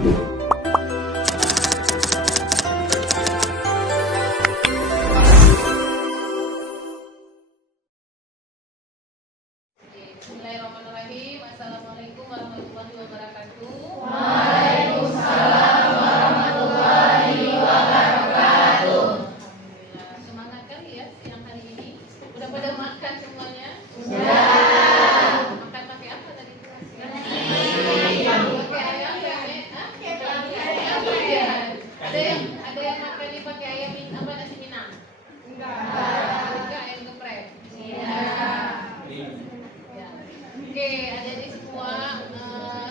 Bismillahirrahmanirrahim. Assalamualaikum warahmatullahi wabarakatuh. Waalaikumsalam warahmatullahi wabarakatuh. Alhamdulillah. Semangat kali ya siang hari ini. Udah pada makan semuanya? Sudah. Makan pakai apa tadi? Nasi. Pakai ayam ya? Ada yang makan ini pakai ayam apa nasi Minang? Enggak, ayam geprek. Ya. Oke, adik-adik semua,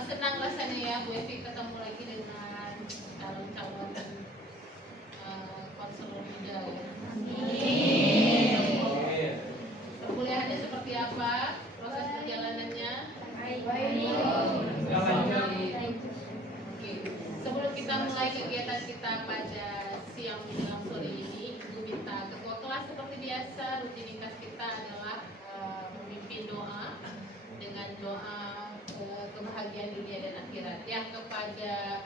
senang rasanya ya Bu Evi ketemu lagi dengan calon-calon konselor muda ya. Perkuliahannya seperti apa? Proses perjalanannya? Oke. Sebelum kita mulai kegiatan kita pada siang menjelang sore ini, Ibu minta ketua kelas seperti biasa, rutinitas kita adalah memimpin doa dengan doa kebahagiaan dunia dan akhirat ya kepada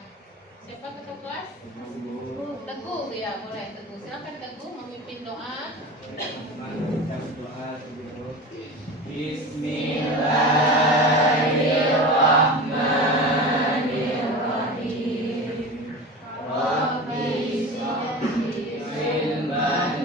siapa ketua kelas? Teguh ya, boleh Teguh. Silakan Teguh memimpin doa. Bismillahirrahmanirrahim. Rabbi sholli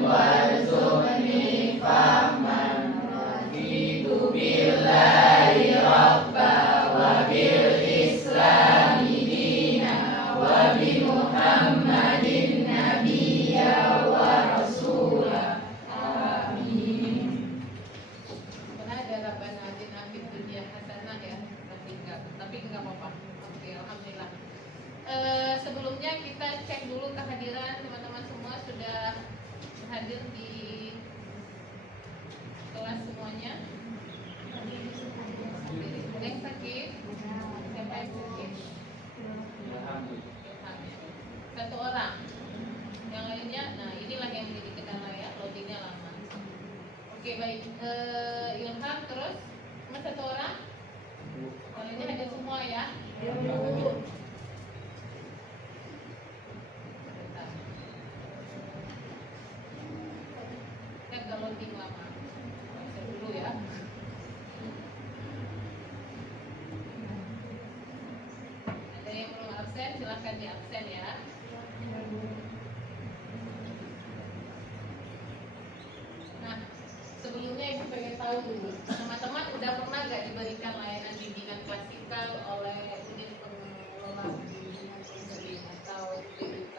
warzuqni fahman raditu billahi rabba wa bil islami dina wa bi muhammadin nabiyya wa rasula. Amin. Karena ada Rabbana atina fid dunya hasanah ya, tapi enggak apa-apa. Oke, alhamdulillah. Sebelumnya kita cek dulu kehadiran teman-teman semua sudah hadir di kelas semuanya. Ada yang sakit? Siapa yang sakit? Satu orang. Yang lainnya, nah inilah yang menjadi kendala ya, loadingnya lama. Oke baik, Ilham terus cuma satu orang. Yang lainnya hadir semua ya. Kan gak loading lama. Saya dulu ya. Ada yang belum absen, silahkan di absen ya. Nah, sebelumnya Ibu pengen tahu dulu, teman-teman udah pernah gak diberikan layanan bimbingan klasikal oleh unit pengelola bimbingan konseling atau PBK?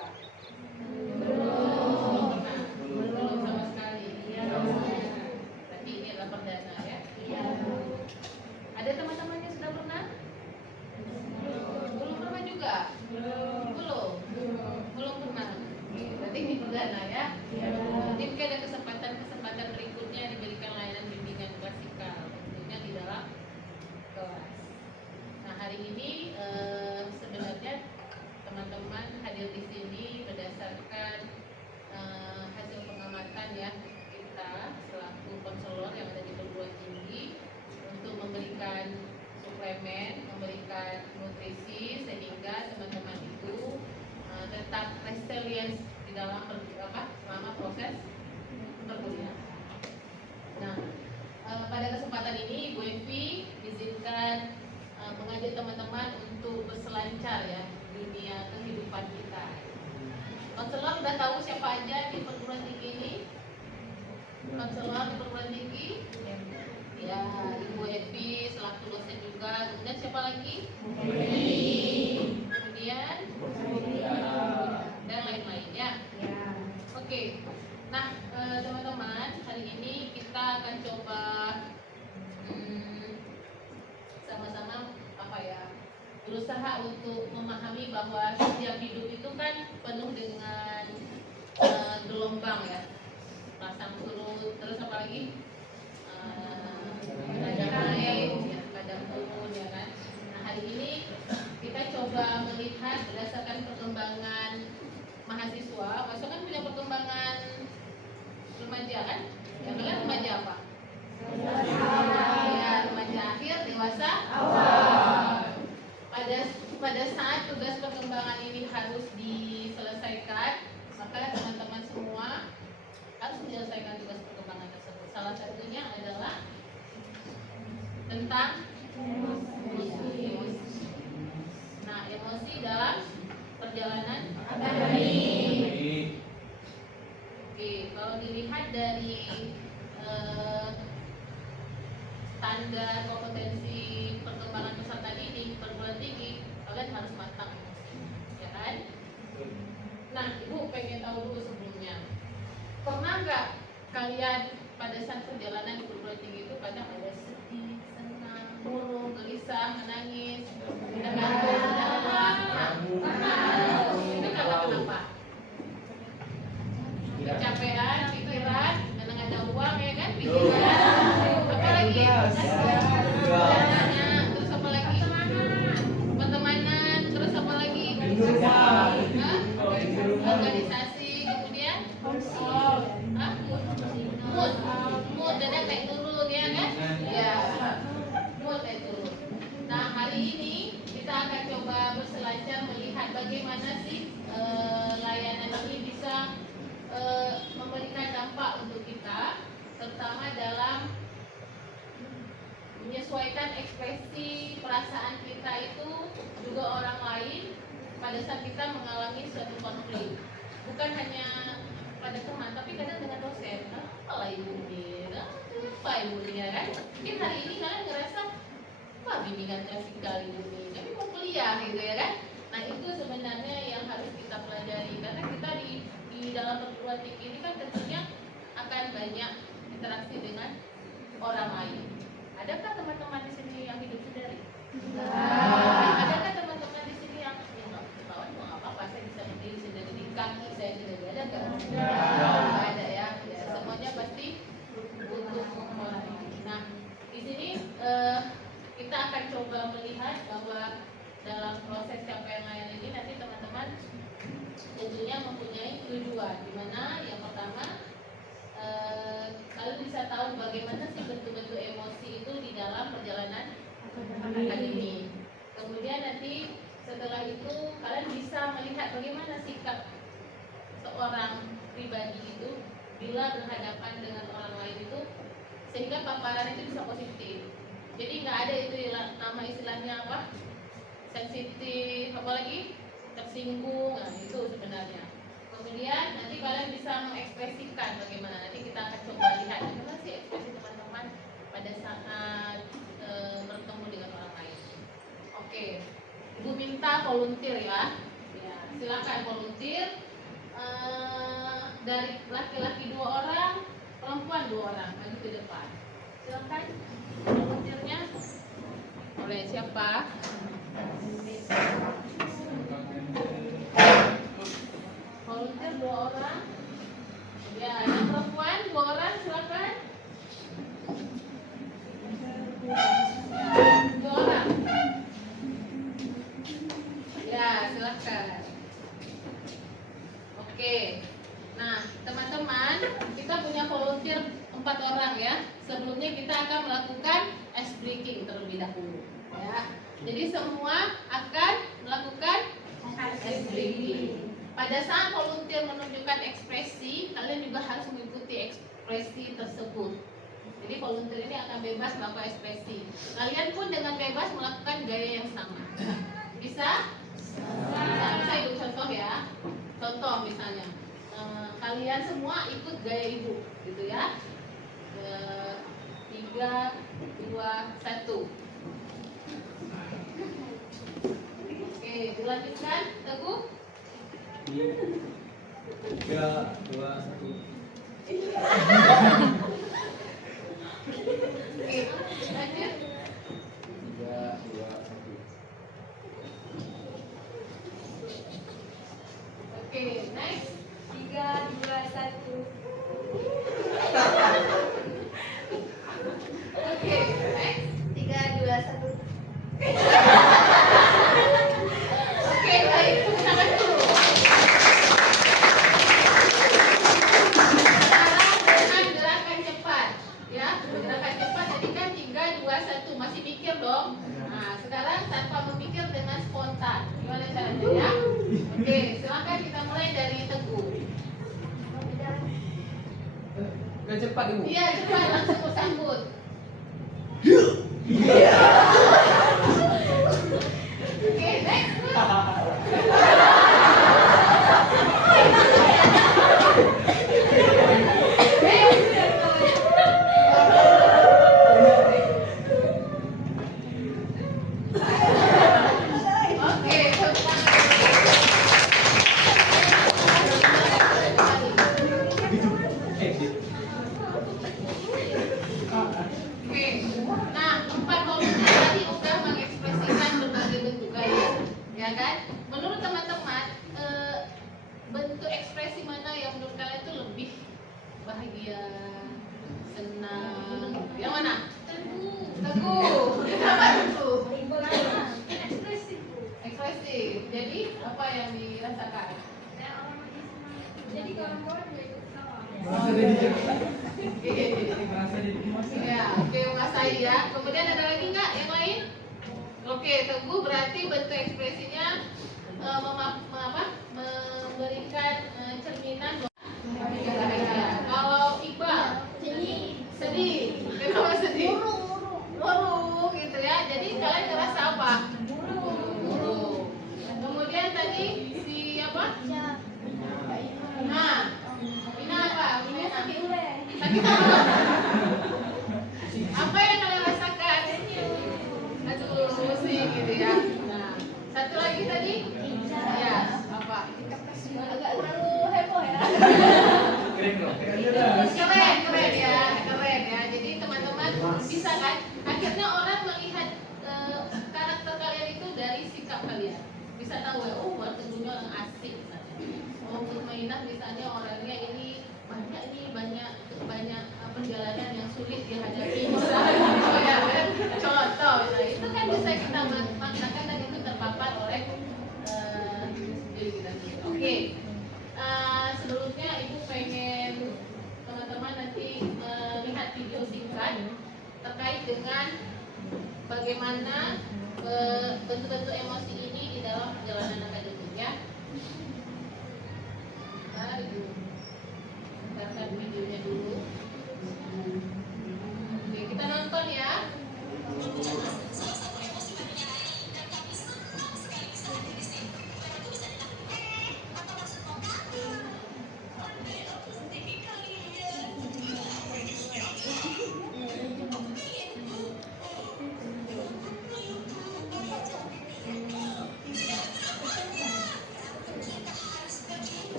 Belum pernah? Belum sama sekali? Berarti ini adalah perdana ya? Ada teman-teman yang sudah pernah? Belum pernah juga? Belum pernah. Oke, berarti ini perdana ya? Mungkin ada kesempatan berikutnya diberikan layanan bimbingan klasikal, tentunya di dalam kelas. Nah hari ini sebenarnya teman-teman hadir di sini berdasarkan hasil pengamatan ya kita selaku konselor yang ada di perguruan tinggi untuk memberikan suplemen, memberikan nutrisi sehingga teman-teman itu tetap resilience di dalam selama proses perkuliahan. Nah, pada kesempatan ini Bu Evi izinkan mengajak teman-teman untuk berselancar ya dunia kehidupan kita. Konselor udah tahu siapa aja di perguruan tinggi ini? Konselor di perguruan tinggi? Ya, Ibu Evi selaku dosen juga. Kemudian siapa lagi? Kemudian dan lain-lainnya. Oke. Nah, teman-teman, hari ini kita akan coba sama-sama berusaha untuk memahami bahwa setiap hidup itu kan penuh dengan gelombang ya, pasang surut, terus apa lagi? Kadang naik, ya, kadang turun ya kan. Nah hari ini kita coba melihat berdasarkan perkembangan mahasiswa, mahasiswa kan punya perkembangan remaja kan? Yang kalian remaja apa? Ya, remaja akhir, dewasa awal. Pada pada saat tugas perkembangan ini harus diselesaikan, maka teman-teman semua harus menyelesaikan tugas perkembangan tersebut. Salah satunya adalah tentang emosi. Nah, emosi dalam perjalanan akademik. Oke, kalau dilihat dari standar kompetensi perkembangan peserta didik perguruan tinggi, kalian harus matang emosi, ya kan? Nah, ibu pengen tahu dulu sebelumnya, pernah nggak kalian pada saat perjalanan di perguruan tinggi itu kadang ada sedih, senang, murung, gelisah, menangis, tidak ngantuk, tidak lelah? Itu karena kenapa? Kecapean, pikiran, karena nggak ada uang ya kan? Pikiran, apa lagi? Terus apa lagi? Pertemanan, terus apa lagi? Organisasi, kemudian mood, dada naik turun ya kan? Ya, mood naik turun. Nah, hari ini kita akan coba berselancar melihat bagaimana sih layanan ini bisa memberikan dampak untuk kita, terutama dalam menyesuaikan ekspresi perasaan kita itu juga orang lain pada saat kita mengalami suatu konflik. Bukan hanya pada teman, tapi kadang dengan dosen. Apalah ibu ini, apa ibu ini kan? Mungkin hari ini kalian ngerasa, wah bimbingan klasik kali ini, tapi mau kuliah gitu ya kan? Nah itu sebenarnya yang harus kita pelajari, karena kita di dalam perguruan tinggi ini kan tentunya akan banyak interaksi dengan orang lain. Adakah teman-teman di sini yang hidup sendiri? Adakah teman-teman di sini yang nggak ketahuan mau apa-apa, saya bisa berdiri sendiri di kaki saya sendiri, ada nggak? Nggak ada ya. Semuanya pasti butuh orang lain. Nah di sini kita akan coba melihat bahwa dalam proses capaian layanan ini nanti teman-teman tentunya mempunyai tujuan, di mana yang pertama kalian bisa tahu bagaimana sih bentuk-bentuk emosi itu di dalam perjalanan akademik. Kemudian nanti setelah itu kalian bisa melihat bagaimana sikap seorang pribadi itu bila berhadapan dengan orang lain itu, sehingga paparan itu bisa positif. Jadi nggak ada itu nama istilahnya apa, sensitif, apalagi tersinggung. Nah itu sebenarnya. Kemudian nanti kalian bisa mengekspresikan bagaimana. Nanti kita akan coba lihat bagaimana sih ekspresi teman-teman pada saat bertemu dengan orang lain. Oke, ibu minta volunteer ya. Ya, silakan volunteer. Dari laki-laki 2 orang, perempuan 2 orang, maju ke depan. Silakan volunteernya. Oleh siapa? Volunteer 2 orang. Ya, yang perempuan 2 orang, silakan. Ya, 2 orang. Ya, silakan. Oke. Nah, teman-teman, kita punya volunteer 4 orang ya. Sebelumnya kita akan melakukan ice breaking terlebih dahulu. Ya. Jadi semua akan melakukan ice breaking. Pada saat volunteer menunjukkan ekspresi, kalian juga harus mengikuti ekspresi tersebut. Jadi volunteer ini akan bebas melakukan ekspresi. Kalian pun dengan bebas melakukan gaya yang sama. Bisa? Bisa ibu contoh ya. Contoh misalnya, kalian semua ikut gaya ibu, gitu ya. 3, 2, 1. Oke, dilanjutkan, Teguh. 3, 2, 1. Oke, lanjut. 3, 2, 1. Oke, next. 3, 2, 1. Oke, next. 3, 2, 1. Oke, baik. Tepuk tangan dulu. Sekarang dengan gerakan Oke, silakan kita mulai dari Teguh. Kan cepat ibu. Iya, cepat langsung sambut. Oke, next. Oke, Oke, nah 4 momen tadi udah mengekspresikan berbagai bentuk gaya, ya kan? Menurut teman-teman, bentuk ekspresi mana yang menurut kalian itu lebih bahagia, senang? Yang mana? Teguh. Kenapa teguh? Ekspresif. Jadi apa yang dirasakan? Jadi kawan-kawan gak ikut ketawa. Merasa jadi Oke. merasa jadi Ya, oke, menguasai ya. Kemudian ada lagi nggak yang lain? Oke, Teguh berarti bentuk ekspresinya memberikan cerminan bahagia. Kalau Iqbal sedih. Kenapa sedih? Murung gitu ya. Jadi kalian ngerasa apa? Murung. Kemudian tadi si apa? Nah, Ina apa? Sakit apa? Apa yang kalian rasakan? Aduh, pusing gitu ya. Nah, satu lagi tadi? Ya, apa? Agak terlalu heboh ya. keren loh. Keren ya. Jadi teman-teman bisa kan? Akhirnya orang melihat karakter kalian itu dari sikap kalian. Bisa tahu ya, oh Teguhnya orang asik misalnya. Oh Mainah misalnya orangnya ini banyak perjalanan yang sulit dihadapi misalnya. Oh ya, kan? Contoh, nah, itu kan bisa kita maknakan dan itu terpapar oleh diri kita sendiri. Oke. Sebelumnya Ibu pengen teman-teman nanti melihat video singkat terkait dengan bagaimana bentuk-bentuk emosi ini di dalam perjalanan akademik ya. Dengarkan videonya dulu. Oke, kita nonton ya.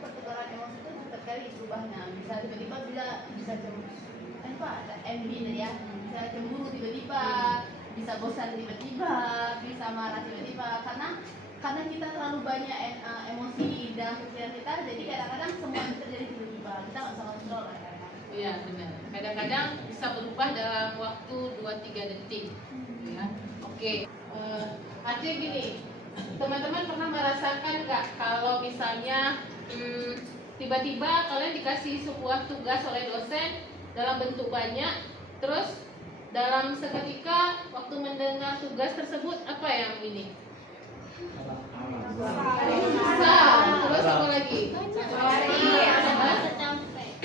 pertukaran emosi itu cepat kali berubahnya. Bisa tiba-tiba bisa cemburu. Apa ada MB ya? Bisa cemburu tiba-tiba, bisa bosan tiba-tiba, bisa marah tiba-tiba karena kita terlalu banyak emosi dalam pikiran kita, jadi kadang-kadang semua itu terjadi tiba-tiba, kita nggak bisa kontrol kadang-kadang. Iya benar. Kadang-kadang bisa berubah dalam waktu 2-3 detik. Ya. Oke. Artinya gini, teman-teman pernah merasakan nggak kalau misalnya tiba-tiba kalian dikasih sebuah tugas oleh dosen dalam bentuk banyak, terus dalam seketika waktu mendengar tugas tersebut apa yang ini? Terus apa lagi?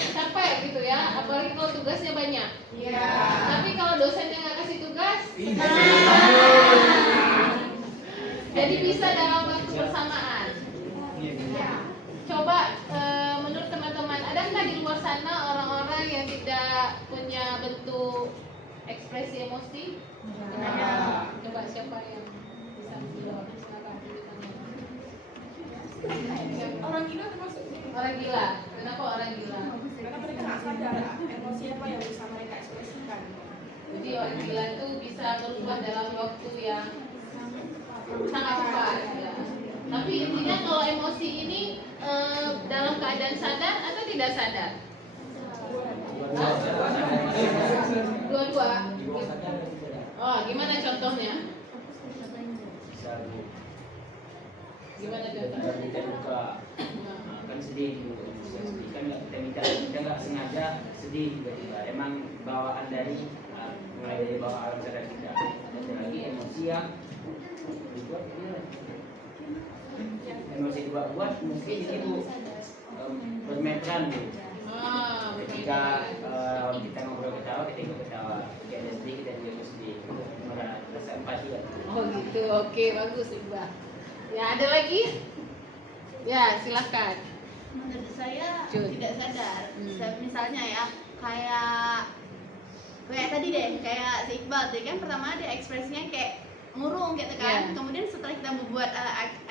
Capek gitu ya, apalagi kalau tugasnya banyak. Iya. Tapi kalau dosennya nggak kasih tugas, jadi bisa dalam waktu bersamaan. Coba menurut teman-teman, ada nggak di luar sana orang-orang yang tidak punya bentuk ekspresi emosi? Coba siapa yang bisa menjawab? Silakan ditanya. Orang gila termasuk Orang gila. Kenapa orang gila? karena mereka nggak sadar emosi apa yang bisa mereka ekspresikan. Jadi orang gila itu bisa berubah dalam waktu yang sangat cepat. Ya. Tapi intinya kalau emosi ini dalam keadaan sadar atau tidak sadar? Dua-dua. Oh, gimana contohnya? Gimana contohnya? Kita buka kan sedih gitu, kan kita nggak sengaja sedih tiba-tiba, emang bawaan dari mulai dari bawaan alam sadar kita. Ada lagi emosi yang dibuat emosi dibuat mungkin itu bermain peran gitu. Ketika kita ngobrol ketawa, ketika ketawa, ketika ada sedih kita juga sedih, rasa empati ya. Oh gitu, oke bagus Iqbal. Ya ada lagi? Ya silakan. Menurut saya Jun. tidak sadar. Misalnya ya kayak tadi deh, kayak si Iqbal tadi kan pertama dia ekspresinya kayak murung gitu kan. Yeah. Kemudian setelah kita membuat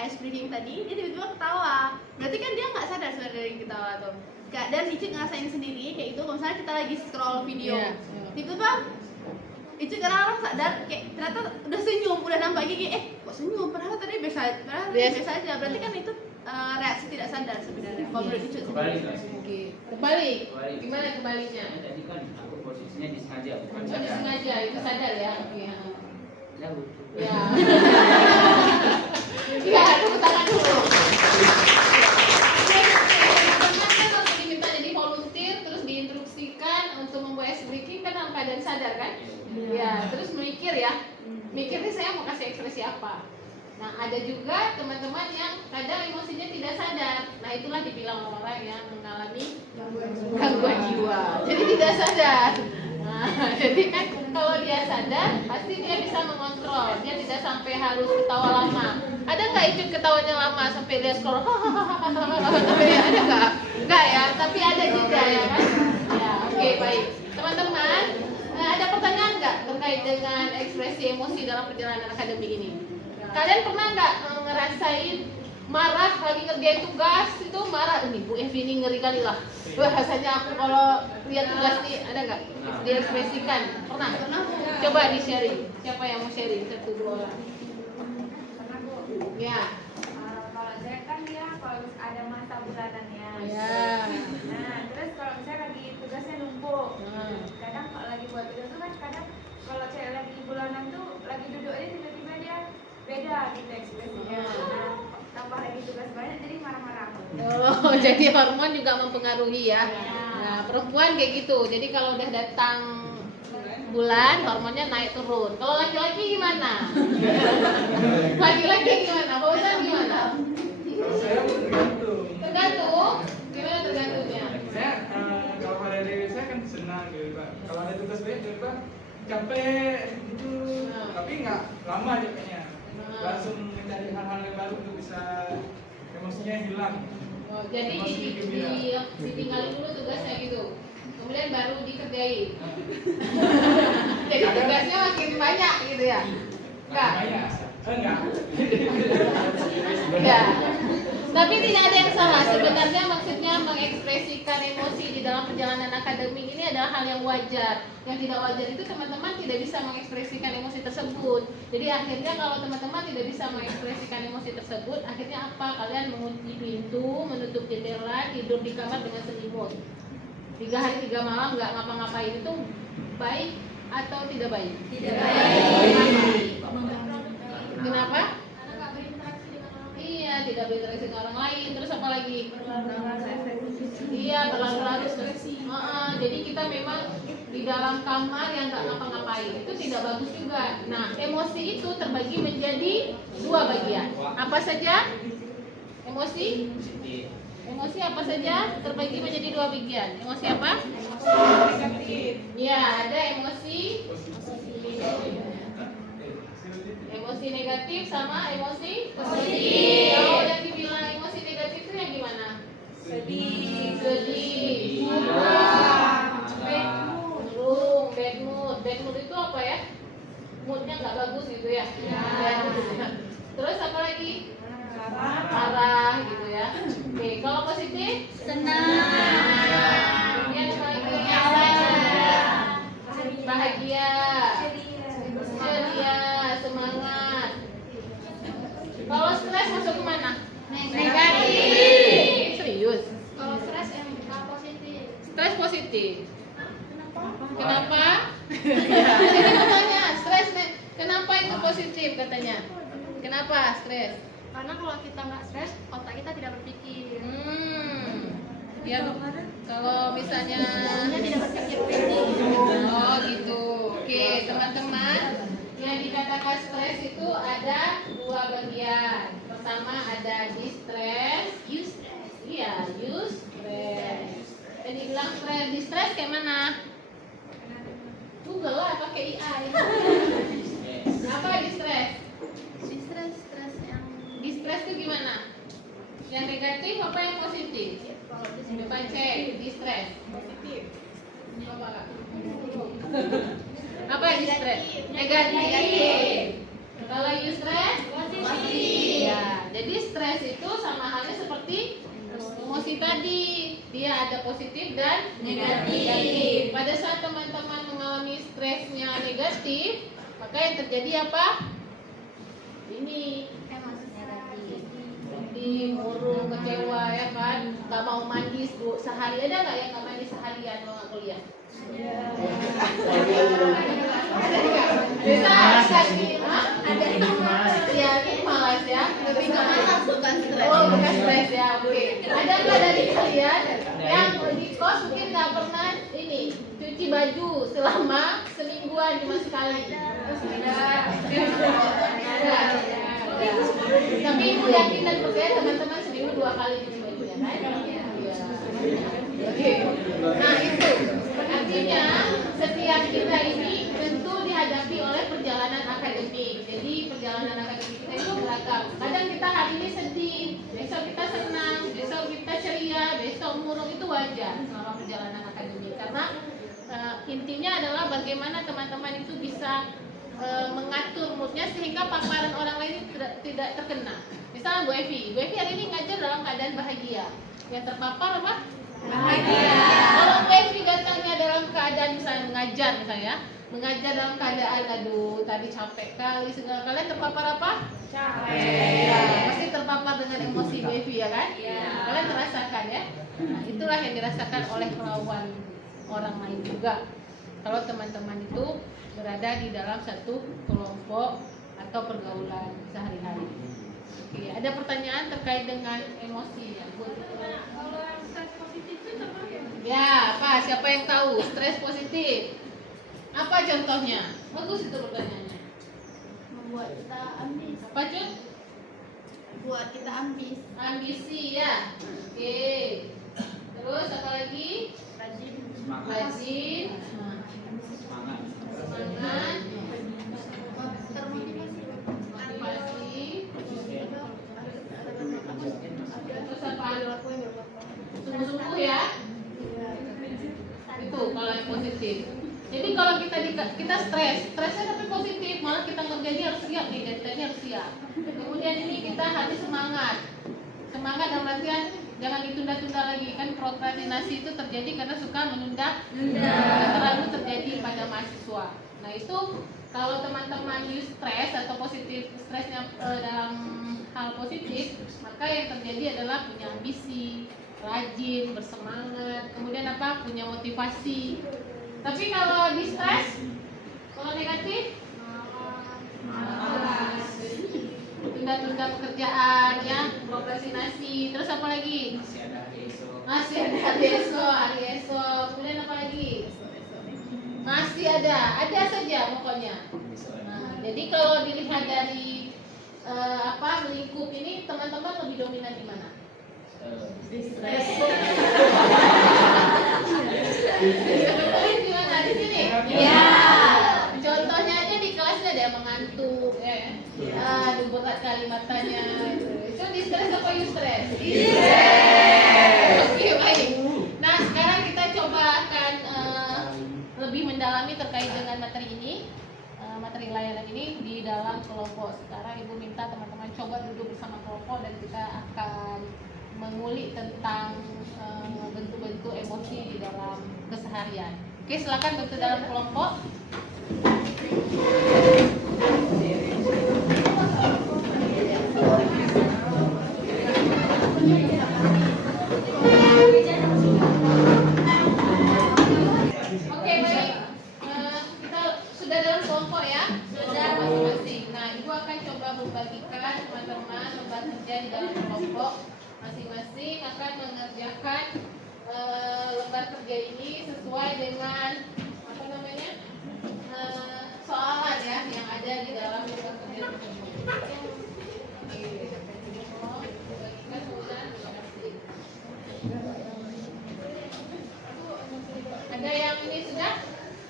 ice breathing tadi, dia tiba-tiba ketawa. Berarti kan dia nggak sadar sebenarnya dari ketawa tuh. Dan Icik ngerasain sendiri kayak itu. Kalau misalnya kita lagi scroll video, Yeah. tiba-tiba Icik kadang-kadang sadar kayak ternyata udah senyum, udah nampak gigi. Kok senyum? Padahal tadi biasa aja. Berarti kan itu reaksi tidak sadar sebenarnya. Kalau menurut Icik Kebalik sendiri. lah. Oke. Kebalik. Kebalik. Gimana kebaliknya? Tadi kan aku posisinya disengaja bukan Oh, sadar. disengaja itu sadar ya. Oke. Jauh. Ya. Iya, tepuk tangan dulu. Teman-teman kan waktu diminta jadi volunteer terus diinstruksikan untuk membuat ice breaking kan dalam keadaan sadar kan? Ya, terus mikir ya. Mikirnya saya mau kasih ekspresi apa. Nah, ada juga teman-teman yang kadang emosinya tidak sadar. Nah, itulah dibilang orang yang mengalami gangguan jiwa. Jadi tidak sadar. Nah, jadi kan kalau dia sadar, pasti dia bisa mengontrol. Dia tidak sampai harus ketawa lama. Ada nggak Icuk ketawanya lama sampai dia scroll? Ada nggak? Nggak ya, tapi ada juga ya kan? Ya, oke baik. Teman-teman, ada pertanyaan nggak terkait dengan ekspresi emosi dalam perjalanan akademik ini? Kalian pernah nggak ngerasain marah lagi ngerjain tugas itu marah? Ini Bu Evi ini ngeri kali lah. Rasanya aku kalau lihat tugas nih ada nggak diekspresikan? Pernah? Coba di sharing. Siapa yang mau sharing? 1, 2 orang. Karena Bu, Ya. kalau saya kan dia kalau ada masa bulanannya. Ya. Nah, terus kalau misalnya lagi tugasnya numpuk, Hmm. kadang kalau lagi buat tugas tuh kan kadang kalau saya lagi bulanan tuh lagi duduk aja tiba-tiba dia beda gitu ekspresinya. Nah, tambah lagi tugas banyak jadi marah-marah. Oh, jadi hormon juga mempengaruhi ya. Nah, perempuan kayak gitu. Jadi kalau udah datang bulan, hormonnya naik turun. Kalau laki-laki gimana? Laki-laki gimana? Fauzan gimana? Saya tergantung. Tergantung. Gimana tergantungnya? Saya kalau hari saya kan senang gitu Pak. Kalau ada tugas banyak gitu Pak, capek gitu. Tapi nggak lama capeknya. Langsung mencari hal-hal yang baru untuk bisa emosinya hilang. Oh, jadi ditinggalin dulu tugasnya gitu. Kemudian baru dikerjain. Jadi tugasnya makin banyak gitu ya? Enggak. Banyak. Enggak. Ya. Tapi tidak ada yang salah. Sebenarnya maksudnya mengekspresikan emosi di dalam perjalanan akademik ini adalah hal yang wajar. Yang tidak wajar itu teman-teman tidak bisa mengekspresikan emosi tersebut. Jadi akhirnya kalau teman-teman tidak bisa mengekspresikan emosi tersebut, akhirnya apa? Kalian mengunci pintu, menutup jendela, tidur di kamar dengan selimut. 3 hari 3 malam nggak ngapa-ngapain, itu baik atau tidak baik? Tidak baik. Kenapa? Iya, tidak berinteraksi dengan orang lain. Terus apa lagi? Iya, berlarut-larut. Jadi kita memang di dalam kamar yang nggak ngapa-ngapain, itu tidak bagus juga. Nah, emosi itu terbagi menjadi 2 bagian. Apa saja? Emosi? Positif. Emosi apa saja terbagi menjadi 2 bagian. Emosi apa? Ya, ada emosi negatif sama emosi positif. Kalau yang dibilang emosi negatif itu yang gimana? Sedih, murung, bad mood. Bad mood itu apa ya? Moodnya nggak bagus gitu ya. Bad mood. Terus apa lagi? Marah gitu ya. Oke, kalau positif? Senang. Kemudian apa lagi? Bahagia. Ceria, semangat. Kalau stres masuk ke mana? Negatif. Serius? Kalau stres yang positif. Stres positif. Kenapa? Ini katanya stres kenapa itu positif katanya? Kenapa stres? Karena kalau kita nggak stres, otak kita tidak berpikir. Ya, kalau misalnya Tidak berpikir. oh gitu. Oke, teman-teman, yang dikatakan stres itu ada 2 bagian. Pertama ada distress, Eustress. iya, eustress. Dan dibilang stres, distress kayak mana? Google lah, pakai AI. Apa distress? Distress, stres yang Distress itu gimana? Yang negatif apa yang positif? Coba cek, distress. Positif. Coba Kak. Apa distress? Negatif. Kalau eustress? Positif. Ya, jadi stres itu sama halnya seperti emosi tadi. Dia ada positif dan negatif. Pada saat teman-teman mengalami stresnya negatif, maka yang terjadi apa? Ini sedih, murung, kecewa ya kan, nggak mau mandi sehari. Ada nggak yang nggak mandi seharian kalau nggak kuliah? Ada nggak? Bisa ada yang malas ya, ini malas ya. lebih ke malas bukan stres. Oh, bukan stres ya, oke. Ada nggak dari kalian yang di kos mungkin nggak pernah ini cuci baju selama semingguan cuma sekali? Ada. Tapi ibu yakin dan percaya teman-teman seminggu 2 kali cuci bajunya kan? Iya. Oke. Nah itu artinya setiap kita ini tentu dihadapi oleh perjalanan akademik. Jadi perjalanan akademik kita itu beragam. Kadang kita hari ini sedih, besok kita senang, besok kita ceria, besok murung, itu wajar selama perjalanan akademik. Karena intinya adalah bagaimana teman-teman itu bisa mengatur moodnya sehingga paparan orang lain tidak terkena. Misalnya Bu Evi hari ini ngajar dalam keadaan bahagia. Yang terpapar apa? Bahagia. Kalau Bu Evi datangnya dalam keadaan misalnya mengajar dalam keadaan aduh tadi capek kali segala, kalian terpapar apa? Capek. Ya, pasti terpapar dengan emosi Bu Evi ya kan? Ya. Kalian merasakan ya? Nah, itulah yang dirasakan oleh lawan orang lain juga. Kalau teman-teman itu berada di dalam satu kelompok atau pergaulan sehari-hari. Oke, ada pertanyaan terkait dengan emosi ya, Bu? Kalau yang stres positif itu terpakai? Ya, apa? Siapa yang tahu stres positif? Apa contohnya? Bagus itu pertanyaannya. Membuat kita ambis. Apa Cut? Buat kita ambis. Ambisi ya. Oke. Terus apa lagi? Rajin. Rajin. Semangat. Semangat. Termotivasi. Motivasi. Terus apa? Sungguh-sungguh ya. Itu kalau yang positif. Jadi kalau kita stresnya tapi positif, malah kita ngerjainnya harus siap nih, dari tadi harus siap. Kemudian ini kita harus semangat. Semangat dalam artian jangan ditunda-tunda lagi, kan prokrastinasi itu terjadi karena suka menunda, terlalu terjadi pada mahasiswa. Nah itu kalau teman-teman eustress atau positif stresnya dalam hal positif, maka yang terjadi adalah punya ambisi, rajin, bersemangat, kemudian apa? Punya motivasi. Tapi kalau di stres, kalau negatif, malas, tunda-tunda pekerjaan, ya, prokrastinasi. Terus apa lagi? Masih ada hari esok. Kemudian apa lagi? Masih ada saja pokoknya. Nah, jadi kalau dilihat dari melingkup ini, teman-teman lebih dominan di mana? Stres. Sebetulnya di mana? Di sini? Ya. Contohnya aja di kelas ada yang mengantuk, dibuat kalimatannya. Itu di stres apa eustress? Oke, baik. Nah, sekarang kita coba akan lebih mendalami terkait dengan materi ini, materi layanan ini di dalam kelompok. Sekarang Ibu minta teman-teman coba duduk bersama kelompok dan kita akan mengulik tentang bentuk-bentuk emosi di dalam keseharian. Oke, silakan bentuk dalam kelompok. Oke, baik. Kita sudah dalam kelompok ya, sudah masing-masing. Nah, Ibu akan coba membagikan teman-teman lembar kerja di dalam kelompok. Masing-masing akan mengerjakan lembar kerja ini sesuai dengan soalan ya yang ada di dalam lembar kerja tersebut. Ada yang ini sudah?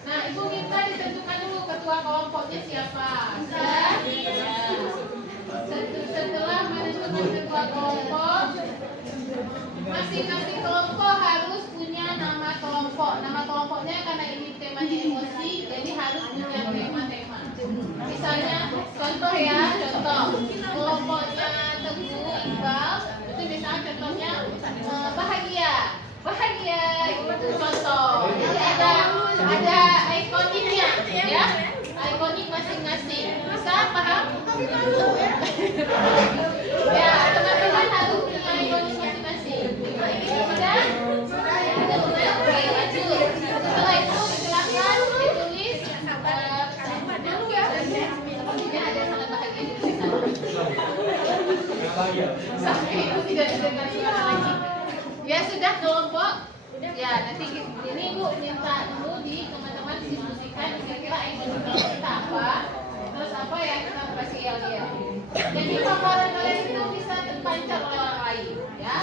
Nah, Ibu minta ditentukan dulu ketua kelompoknya siapa. Sudah? Ya. Setelah menentukan ketua kelompok, masing-masing kelompok harus punya nama kelompok. Nama kelompoknya karena ini temanya emosi, jadi harus punya tema-tema. Misalnya, contoh kelompoknya Teguh Iqbal, itu misalnya contohnya bahagia, itu contoh. Jadi ada ikoniknya, ya, ikonik masing-masing. Bisa paham? Ya, teman-teman harus punya ikonik masing-masing. Sudah? Oke, lanjut. Setelah itu silakan ditulis. Sepertinya ada sangat bahagia di tulisan. Sampai itu tidak didengar suara lagi. Ya sudah kelompok. Ya nanti ini Bu minta dulu di teman-teman diskusikan kira-kira ikonik kita apa. Terus apa yang kita kasih lihat. Jadi paparan kalian itu bisa terpancar oleh orang lain, ya.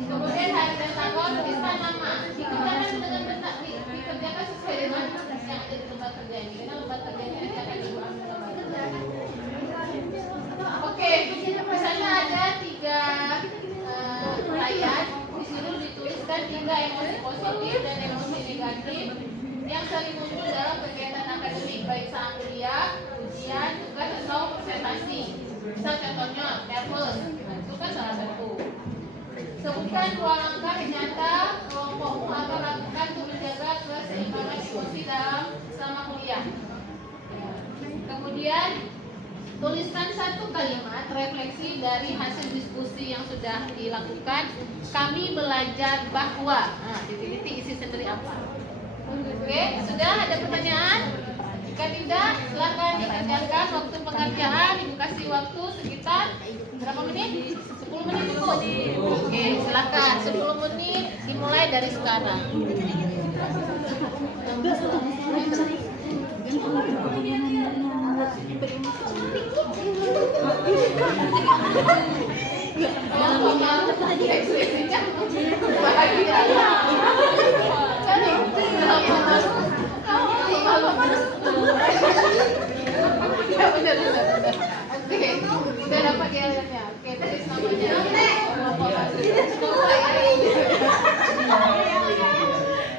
Kemudian hari dan tanggal tuliskan nama. Dikerjakan dengan benar, dikerjakan sesuai dengan yang ada di lembar kerja ini. Karena lembar kerjanya akan diambil lembar kerja. Oke, misalnya ada 3 layar. Di situ dituliskan 3 emosi positif dan emosi negatif yang sering muncul dalam kegiatan akademik baik saat kuliah, ujian, tugas atau presentasi. Misal contohnya nervous, nah, itu kan salah satu. Sebutkan 2 langkah nyata kelompokmu akan lakukan untuk menjaga keseimbangan emosi selama kuliah. Kemudian tuliskan 1 kalimat refleksi dari hasil diskusi yang sudah dilakukan. Kami belajar bahwa, titik-titik isi sendiri apa. Oke, sudah ada pertanyaan? Jika tidak, silakan dikerjakan waktu pengerjaan. Ibu kasih waktu sekitar berapa menit? 10 menit cukup? Oke, silakan 10 menit dimulai dari sekarang. Ekspresinya bahagia. Ya benar. Oke, udah dapat dialirnya. Oke, tulis namanya.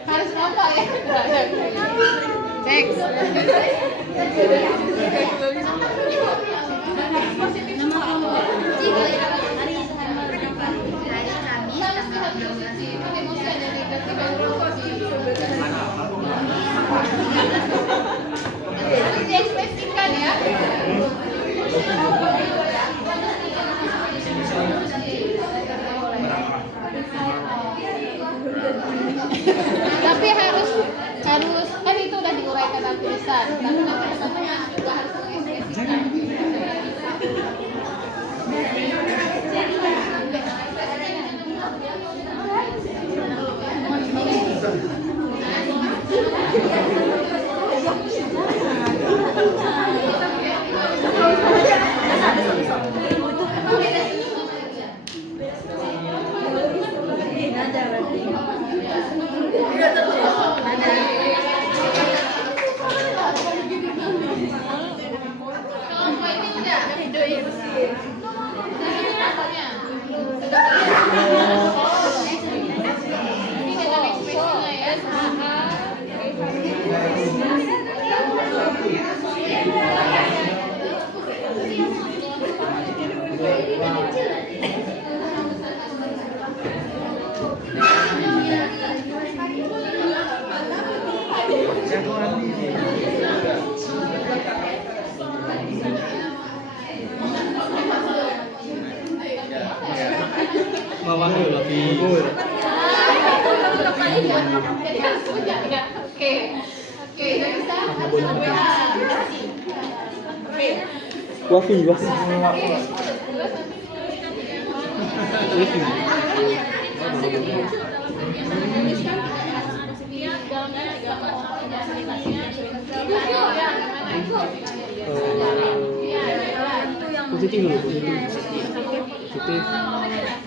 Harus ngomong ya. Next. Positif. suci. Itu emosi ada negatif baru suci. Harus diekspresikan ya. Tapi harus kan itu udah diuraikan dalam tulisan. Tapi namanya juga harus mengekspresikan. Mawahnya lebih Jadi harus punya ya. Oke. Bisa harus wafi. Positif dulu, positif.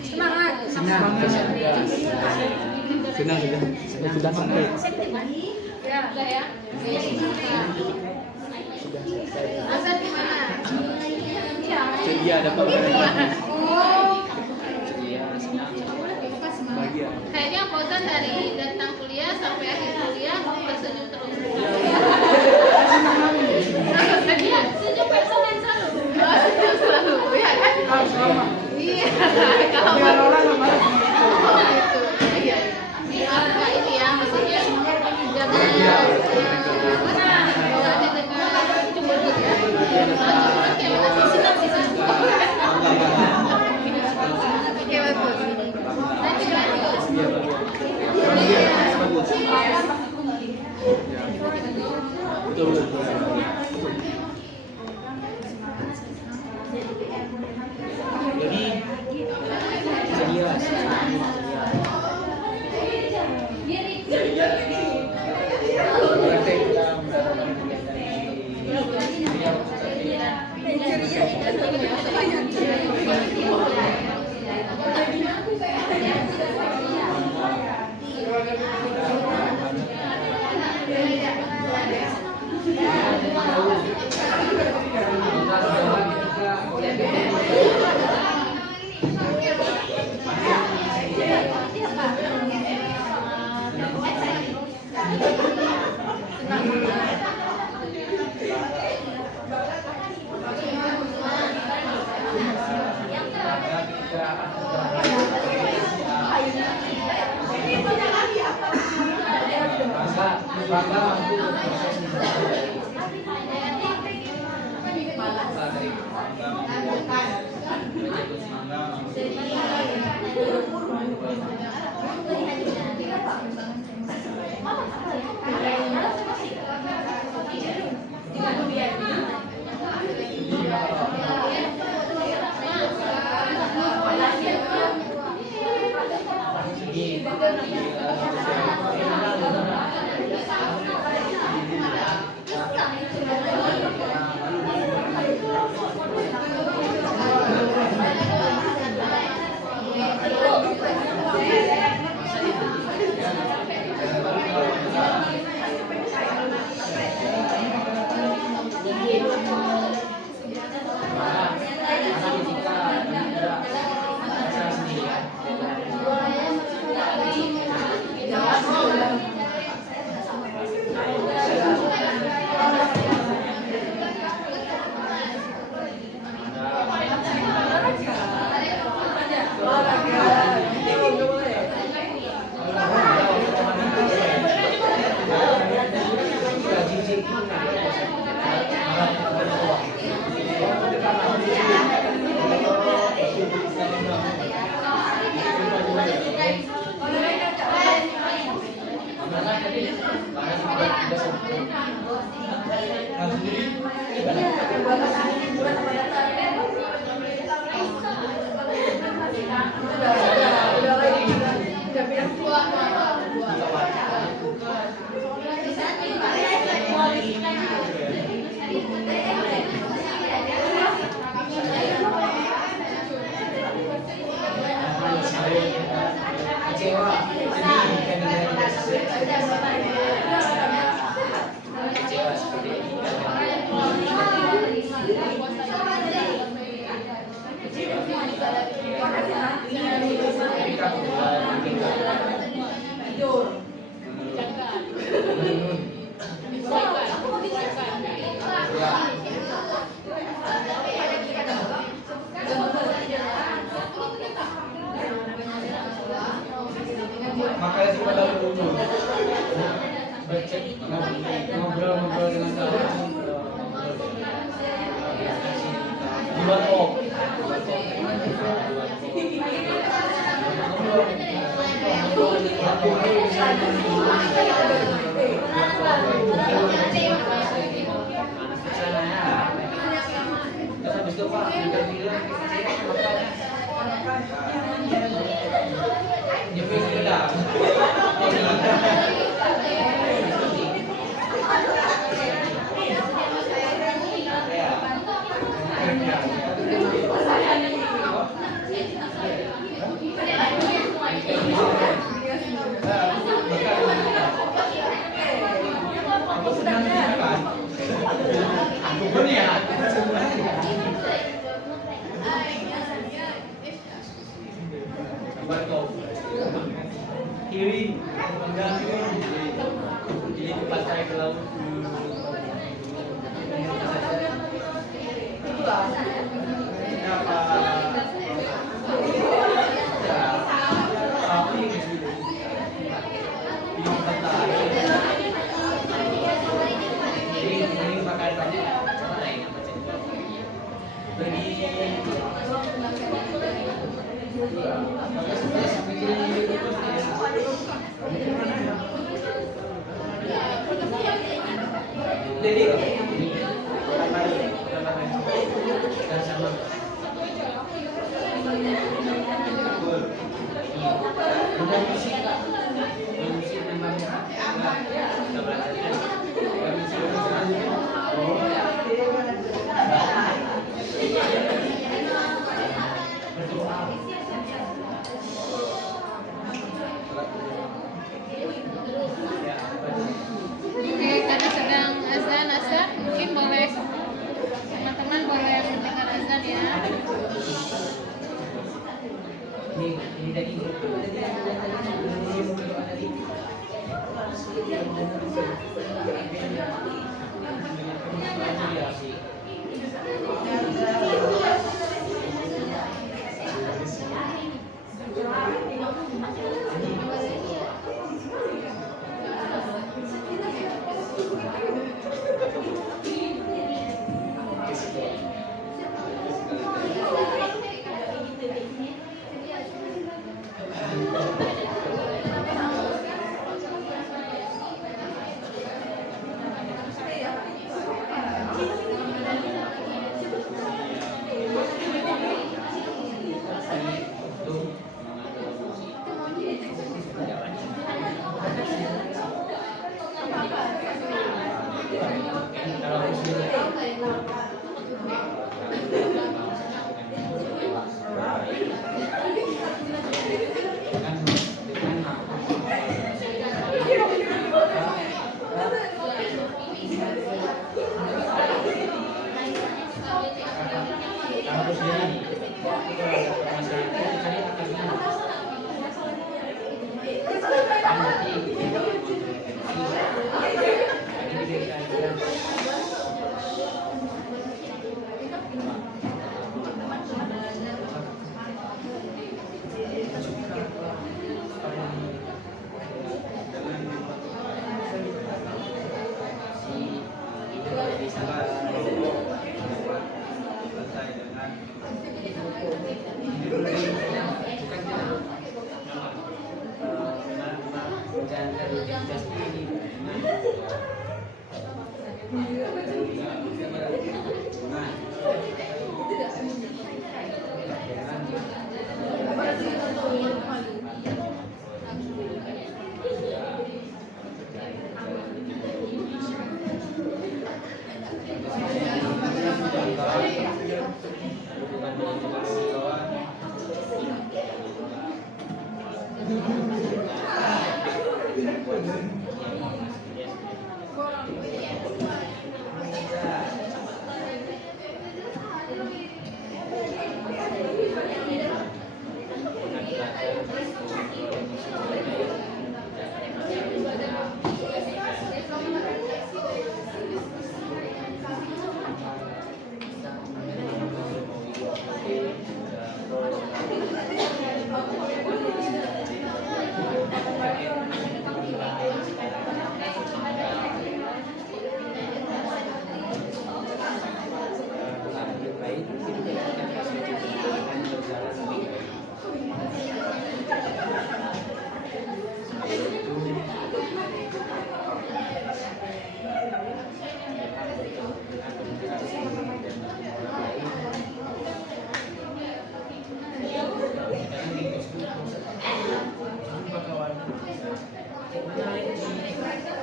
Semangat. Sudah sampai. Udah ya. Azan gimana? Iya dapat. Kayaknya Fauzan dari datang kuliah sampai akhir kuliah tersenyum terus. Iya, senyum personal selalu. Senyum selalu, ya kan? Iya. Kalau Biar orang nggak marah. gitu. Iya. Biar nggak ini ya, maksudnya jangan kalau ada dengan cemberut ya. Cemberut ya, masih senang. Oke, bagus. Lanjut. Betul. Jadi sedia Kecewa, kecewa seperti ini. Makanya sih pada dulu ngobrol-ngobrol dengan kawan di warkop. Terus habis itu Pak, interview Jepit sepeda. Aku senang kan? Aku pun ya. Kiri, enggak kiri pas saya ke laut. Oke, karena sedang azan, mungkin boleh teman-teman boleh mendengar azan ya. Ini tadi.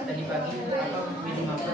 Tadi pagi apa minum apa?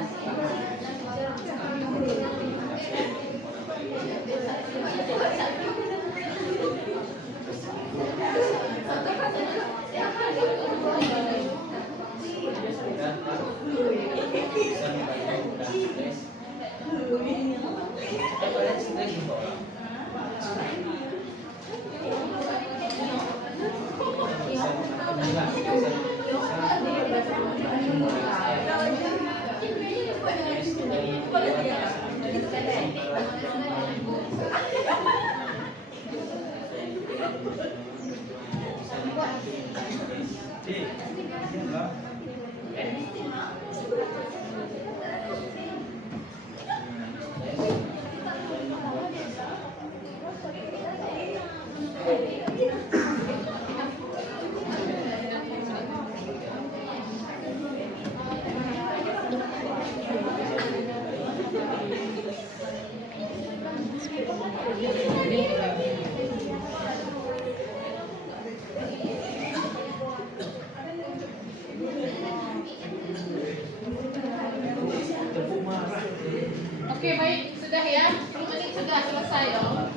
Oke, baik, sudah ya. 10 menit sudah selesai dong.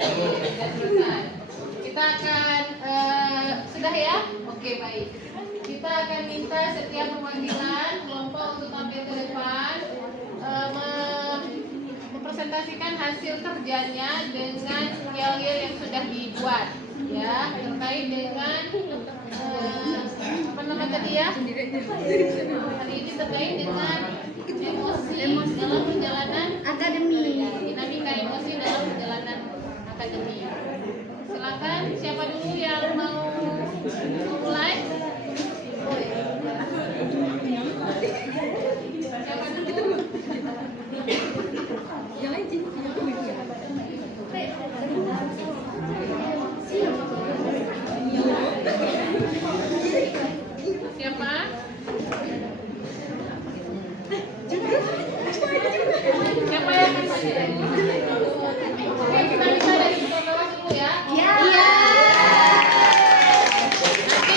Sudah selesai. Kita akan sudah ya. Oke, baik. Kita akan minta setiap pemanggilan kelompok untuk tampil ke depan, mempresentasikan hasil kerjanya dengan yel-yel yang sudah dibuat, ya, terkait dengan apa nama tadi ya? Hari ini terkait dengan emosi dalam perjalanan akademi, dinamika emosi dalam perjalanan akademi. Silakan, siapa dulu yang mau mulai? Siapa dulu? Siapa? Siapa yang oke, kita bisa dari bawah dulu ya. Iya. Nanti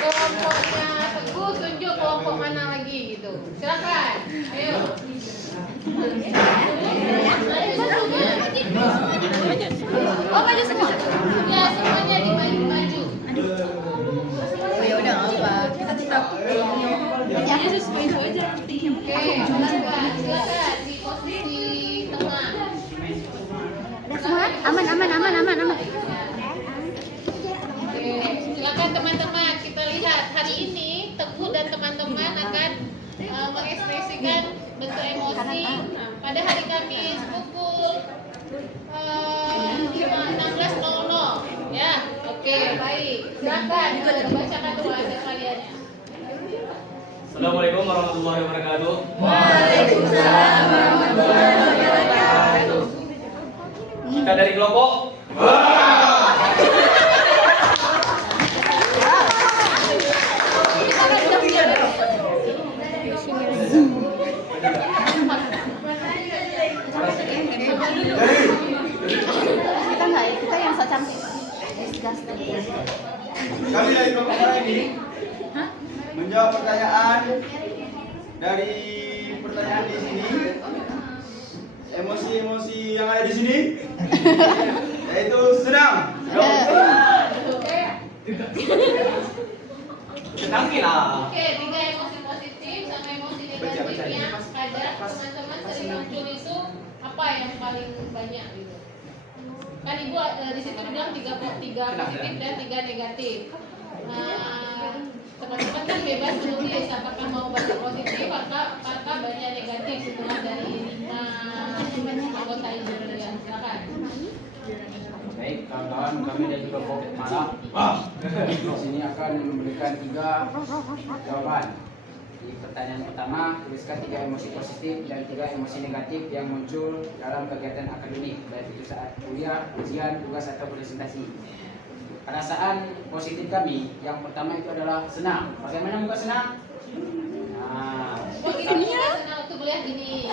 kelompoknya Teguh tunjuk kelompok mana lagi gitu. Silakan. Ayo. Oh, maju semua. Ya, semuanya di maju-maju. Oh, ya udah apa? Kita tetap Oke, silakan di posisi tengah. aman. Oke, silakan teman-teman, kita lihat hari ini Teguh dan teman-teman akan mengekspresikan bentuk emosi pada hari Kamis pukul 16.00 ya. Oke, baik. Silakan bacakan doa kaliannya. Assalamualaikum warahmatullahi wabarakatuh. Waalaikumsalam warahmatullahi wabarakatuh. Kita dari kelompok pertanyaan dari pertanyaan di sini. Emosi-emosi yang ada di sini yaitu senang. Senangin lah. Oke, 3 emosi positif sama emosi negatif yang ada teman-teman sering muncul itu apa yang paling banyak gitu? Kan ibu di situ bilang 3 positif dan 3 negatif. Nah, teman-teman kan bebas menulis apakah mau baca positif apakah baca negatif setelah dari 5 anggota ibu ya. Silakan. Baik, kawan-kawan, kami dari kelompok Malam di sini akan memberikan 3 jawaban. Di pertanyaan pertama, tuliskan 3 emosi positif dan 3 emosi negatif yang muncul dalam kegiatan akademik, baik itu saat kuliah, ujian, tugas atau presentasi. Perasaan positif kami, yang pertama itu adalah senang. Bagaimana muka senang? Nah, Oh, ini senang waktu kuliah gini.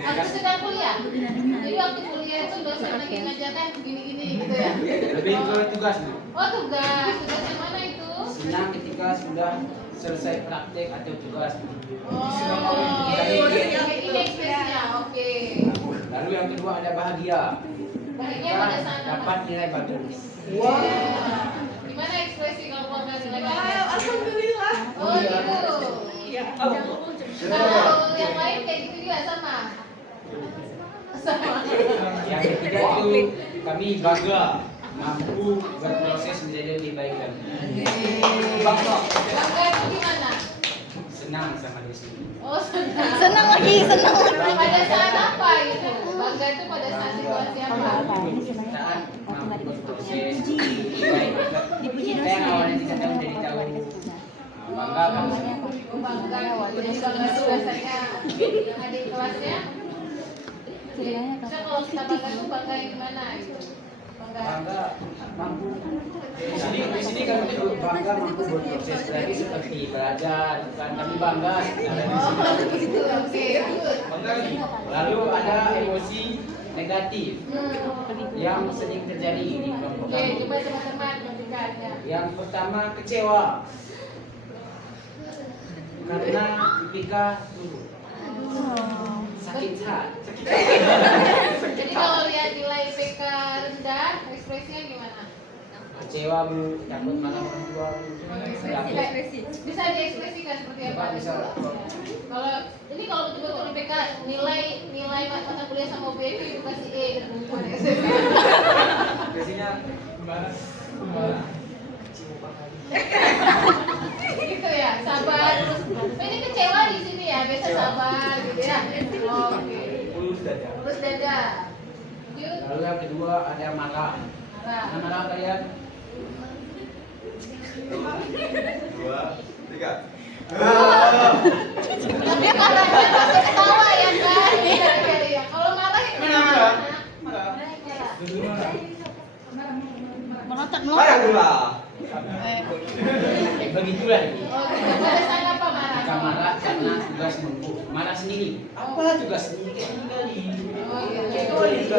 Aku sedang kuliah. Jadi waktu kuliah itu dosen lagi ngajarkan gini-gini gitu ya. lebih ke tugas, Bu. Oh, tugas yang mana itu? Senang ketika sudah selesai praktek atau tugas. Oh, ini ekspresinya. Oke. Lalu yang kedua ada bahagia. Bahagia Kita pada saat apa? dapat nilai bagus. Wow. Gimana ekspresi kalau keluarga nilai bagus? Alhamdulillah. Oh, gitu. Kalau yang lain kayak gitu juga sama. Sama. Yang ketiga itu kami bangga mampu berproses menjadi lebih baik lagi. Bangga itu gimana? Senang sama di sini. Oh, senang. Senang lagi. Pada saat apa itu? Bangga itu pada saat situasi apa? Saat mampu berproses lebih baik. Kita yang awalnya tidak tahu jadi tahu. Bangga kami semua. Bangga, jadi bangga itu rasanya yang ada di kelasnya. Bisa kalau kita bangga itu bangga yang gimana gitu? Bangga mampu. Di sini kami itu bangga mampu berproses lagi seperti belajar. Bukan kami bangga. Oh, gitu. Oke. Lalu ada emosi negatif yang sering terjadi di kelompok Oke, kami. coba teman-teman perhatikan ya. Yang pertama kecewa karena IPK turun. Sakit hati. Jadi kalau lihat nilai IPK rendah, ekspresinya gimana? Kecewa, Bu, takut malah orang tua, Bu. Bisa diekspresikan seperti apa? Bisa. Kalau ini kalau betul-betul IPK nilai mata kuliah sama UPK itu kasih E dan bukan S. Biasanya balas. Gitu ya, sabar terus. Oh, ini kecewa di sini ya, biasa sabar gitu ya. Oke. Terus dada. Yuk. Lalu yang kedua ada marah. Marah. Mana marah kalian? 2, 3. Tapi marahnya masih ketawa ya kan? Iya. Kalau marah itu gimana? Marah. Marah pula. Begitulah ini. Oh, gitu. Pada saat apa marah? Jika marah karena tugas numpuk. Marah sendiri. Apa tugas sendiri? Oh, Itu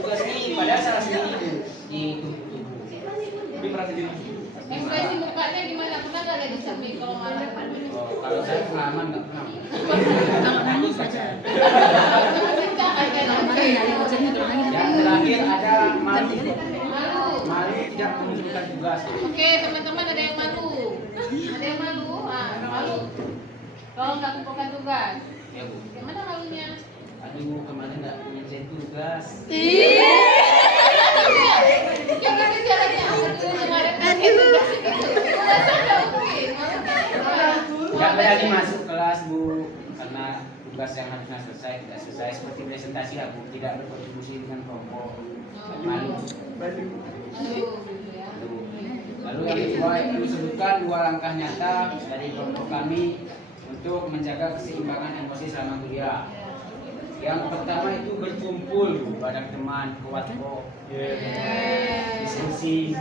tugas ini padahal salah sendiri, Bu. Di tubuh. Tapi merasa diri. ekspresi mukanya gimana? Pernah nggak lihat di cermin kalau marah? Oh, kalau saya pengalaman nggak pernah. Kalau nangis aja. Yang terakhir ada malu. Malu. Malu tidak menunjukkan tugas. Oke, teman-teman ada yang malu. Ada yang malu? Malu. Kalau nggak kumpulkan tugas. Ya, Bu. Gimana malunya? Aduh, kemarin nggak menyelesaikan tugas. Yang itu caranya apa dulu kemarin tugas itu? Udah ada mungkin. Nggak berani masuk kelas, Bu, karena tugas yang harusnya selesai tidak selesai. Seperti presentasi, aku tidak berkontribusi dengan kelompok. Malu. Aduh, gitu ya. Lalu yang kedua itu sebutkan 2 langkah nyata dari kelompok kami untuk menjaga keseimbangan emosi selama kuliah. Yang pertama itu berkumpul pada teman, kelompok, diskusi.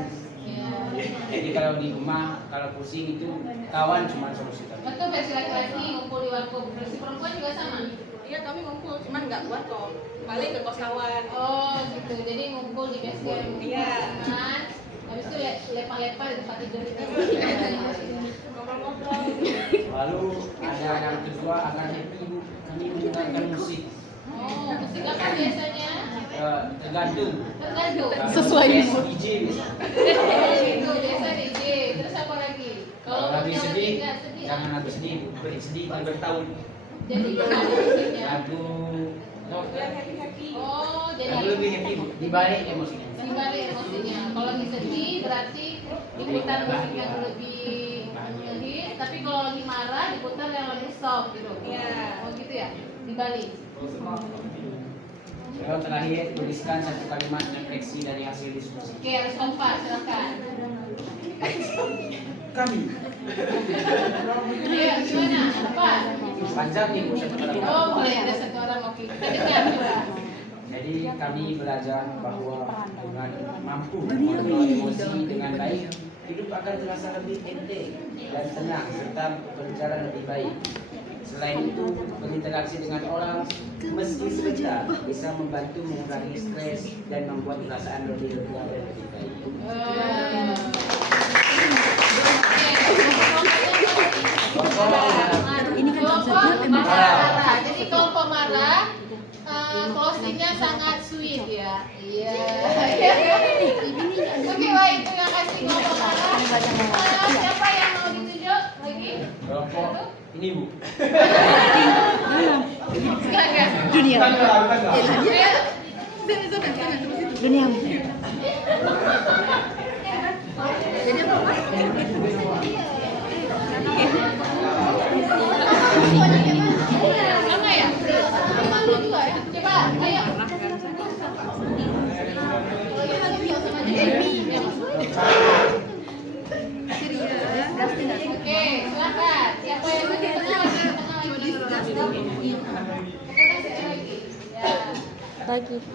Jadi kalau di rumah, kalau pusing itu kawan cuma solusi tadi. Betul, versi laki-laki ngumpul di warkop, versi perempuan juga sama. Iya kami ngumpul, cuman nggak buat kok. Paling ke kos kawan. Oh, gitu. Jadi ngumpul di base camp. Iya. Kan? Habis itu lepa-lepa di tempat tidur itu. Ngomong-ngomong Lalu ada yang kedua akan happy Bu. Kami mendengarkan musik. Oh, musik apa biasanya? Tergantung. Tergantung. Sesuai Yes, mood. DJ bisa. Itu biasa DJ. Terus apa lagi? Kalau lagi yang sedih, nggak sedih, jangan lagu sedih, beri sedih bertahun. jadi gimana musiknya? Lagu Oh, jadi lagu lebih happy Bu. Dibalik emosinya. dibalik emosinya. Kalau lagi sedih berarti diputar musik yang lebih ngehit, tapi kalau lagi marah diputar yang lebih soft gitu. Iya. Oh gitu ya? Dibalik. Lalu terakhir tuliskan satu kalimat refleksi dari hasil diskusi. Oke, harus kompak, silakan. Kami. Iya, gimana? Apa? Panjang nih Bu, satu kalimat. Oh, boleh ada satu orang, oke. Kita dengar coba. Jadi kami belajar bahwa dengan mampu mengontrol emosi dengan baik, hidup akan terasa lebih enteng dan tenang serta berjalan lebih baik. Selain itu, berinteraksi dengan orang meski sebentar bisa membantu mengurangi stres dan membuat perasaan lebih lega dan lebih baik. Ini kan kelompok marah. Jadi kelompok marah, closingnya sangat sweet ya. Iya. Oke, baik, terima kasih kelompok marah. Siapa yang mau ditunjuk lagi? Kelompok ini Bu. Silakan. Dunia. Ayo. Dunia. Sama ya? Coba, ayo. Oke, silakan. Siapa yang mau ditunjuk? Lagi. Lantai.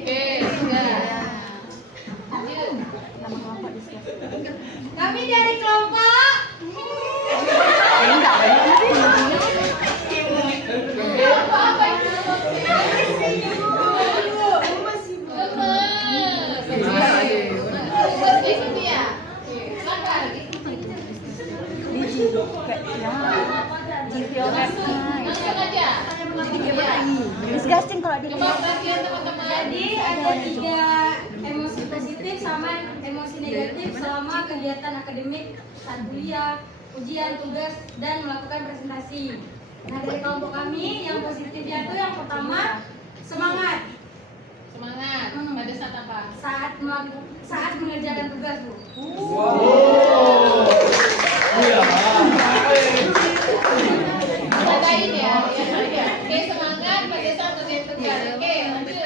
Oke, sudah. Lanjut. Kami dari kelompok Apa itu? Gemes. Ya. Silakan. Langsung aja. Disgusting kalau di Coba perhatian teman-teman. Jadi ada 3 emosi positif sama emosi negatif selama kegiatan akademik saat kuliah, ujian, tugas, dan melakukan presentasi. Nah dari kelompok kami yang positifnya itu yang pertama semangat Semangat. Pada saat apa? saat mengerjakan tugas Bu. Tandain ya. Oke, semangat pada saat kerjaan tugas. Oke, lanjut.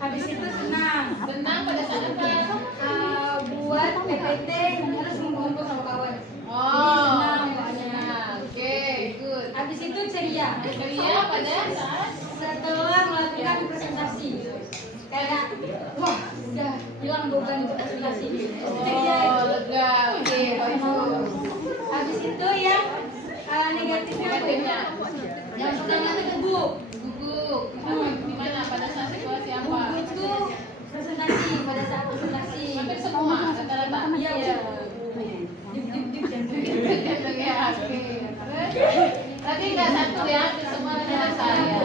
Habis itu senang Senang pada saat apa? buat PPT terus ngumpul sama kawan. Oh, Senang pokoknya. oke, good. Habis itu ceria. Ceria pada saat Setelah melakukan presentasi kayak wah udah hilang beban untuk presentasi. Ceria oh, itu. lega. Oke, bagus. Habis itu yang negatifnya Bu. Negatifnya. Yang pertama itu gugup. Gugup. Di mana? Pada saat situasi apa? Gugup itu presentasi pada saat presentasi. Hampir semua rata-rata. Iya Bu. Ya, oke. Tadi nggak satu ya, hampir semua rata-rata ya.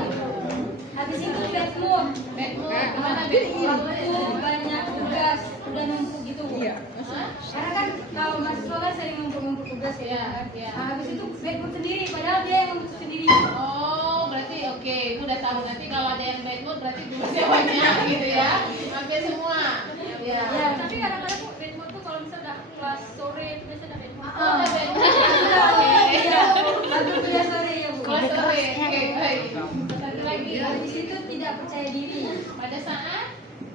Habis itu bad mood. Bad mood. Gimana bad mood? Itu banyak tugas udah numpuk gitu Bu. Hah? Karena kan kalau mahasiswa kan sering numpuk-numpuk tugas ya. Iya, Kan? iya. Nah, habis itu bad mood sendiri padahal dia yang numpuk sendiri. Oh, berarti oke, itu udah tahu. Nanti kalau ada yang bad mood berarti tugasnya banyak gitu ya. Hampir semua. Ya. Ya, Tapi kadang-kadang kok bad mood tuh kalau misalnya udah kelas sore itu biasanya udah bad mood. Oh, udah bad mood. Iya, waktu kuliah sore ya Bu. Kelas sore. Oke, baik. Satu lagi. Habis itu tidak percaya diri. Pada saat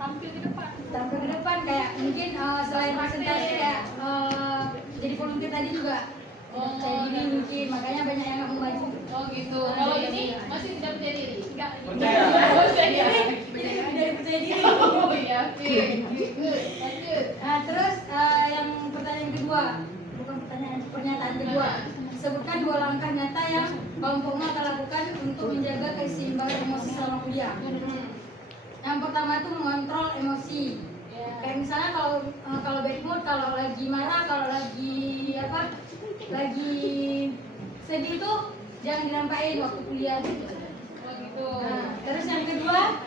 Tampil ke depan. Tampil ke depan kayak mungkin selain presentasi kayak jadi volunteer tadi juga tidak percaya diri mungkin makanya banyak yang nggak mau maju. oh gitu. Kalau ini masih tidak percaya diri. Enggak. Percaya. Oh, percaya diri. Jadi dari percaya diri. Oh iya, oke. Good. Lanjut. Nah, terus yang pertanyaan kedua, bukan pernyataan kedua. sebutkan 2 langkah nyata yang kelompokmu akan lakukan untuk menjaga keseimbangan emosi selama kuliah. Yang pertama tuh mengontrol emosi. Kayak misalnya kalau bad mood, kalau lagi marah, kalau lagi lagi sedih tuh jangan dilampain waktu kuliah gitu. Nah, terus yang kedua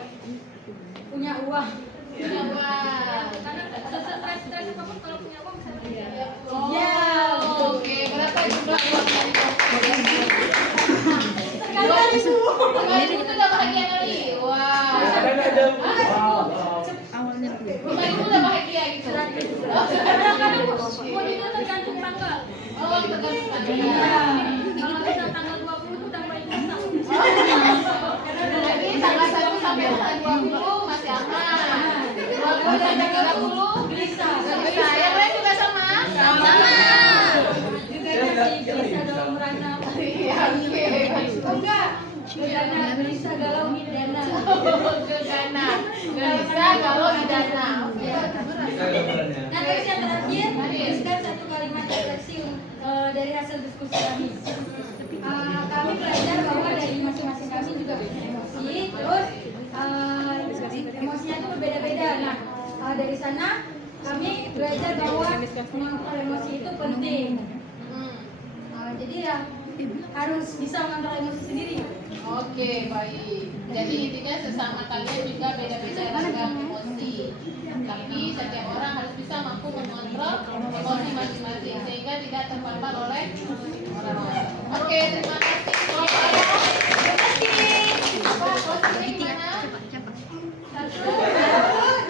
punya uang. Karena stres kamu kalau punya uang bisa beli. Oke, berapa jumlah uang dari Tergantung itu. itu udah bahagia kali. Wah. Itu udah bahagia gitu. Kadang-kadang mood itu tergantung tanggal. Oh, tergantung tanggal. Iya. Kalau misal tanggal 20 itu udah mulai nyesal. Jadi tanggal 1 sampai tanggal 20 masih aman. 20 dan tanggal 30 Gelisah. bisa. Yang lain juga sama? Sama. Juga kasih gelisah dalam merana. Iya, oke. Enggak. Gegana, gelisah, galau, hidana. Gegana. Gelisah, galau, hidana. Oke. Nah, terus yang terakhir, tuliskan 1 kalimat refleksi dari hasil diskusi kami. Kami belajar bahwa dari masing-masing kami juga punya emosi, terus emosinya itu berbeda-beda. Nah, dari sana kami belajar bahwa mengontrol emosi itu penting. Jadi ya harus bisa mengontrol emosi sendiri. Oke, baik. Jadi intinya sesama kalian juga beda-beda ragam emosi. Tapi setiap orang harus bisa mampu mengontrol emosi masing-masing sehingga tidak terpapar oleh orang lain. Oke, terima kasih. Terima kasih. Apa posisinya gimana? 1,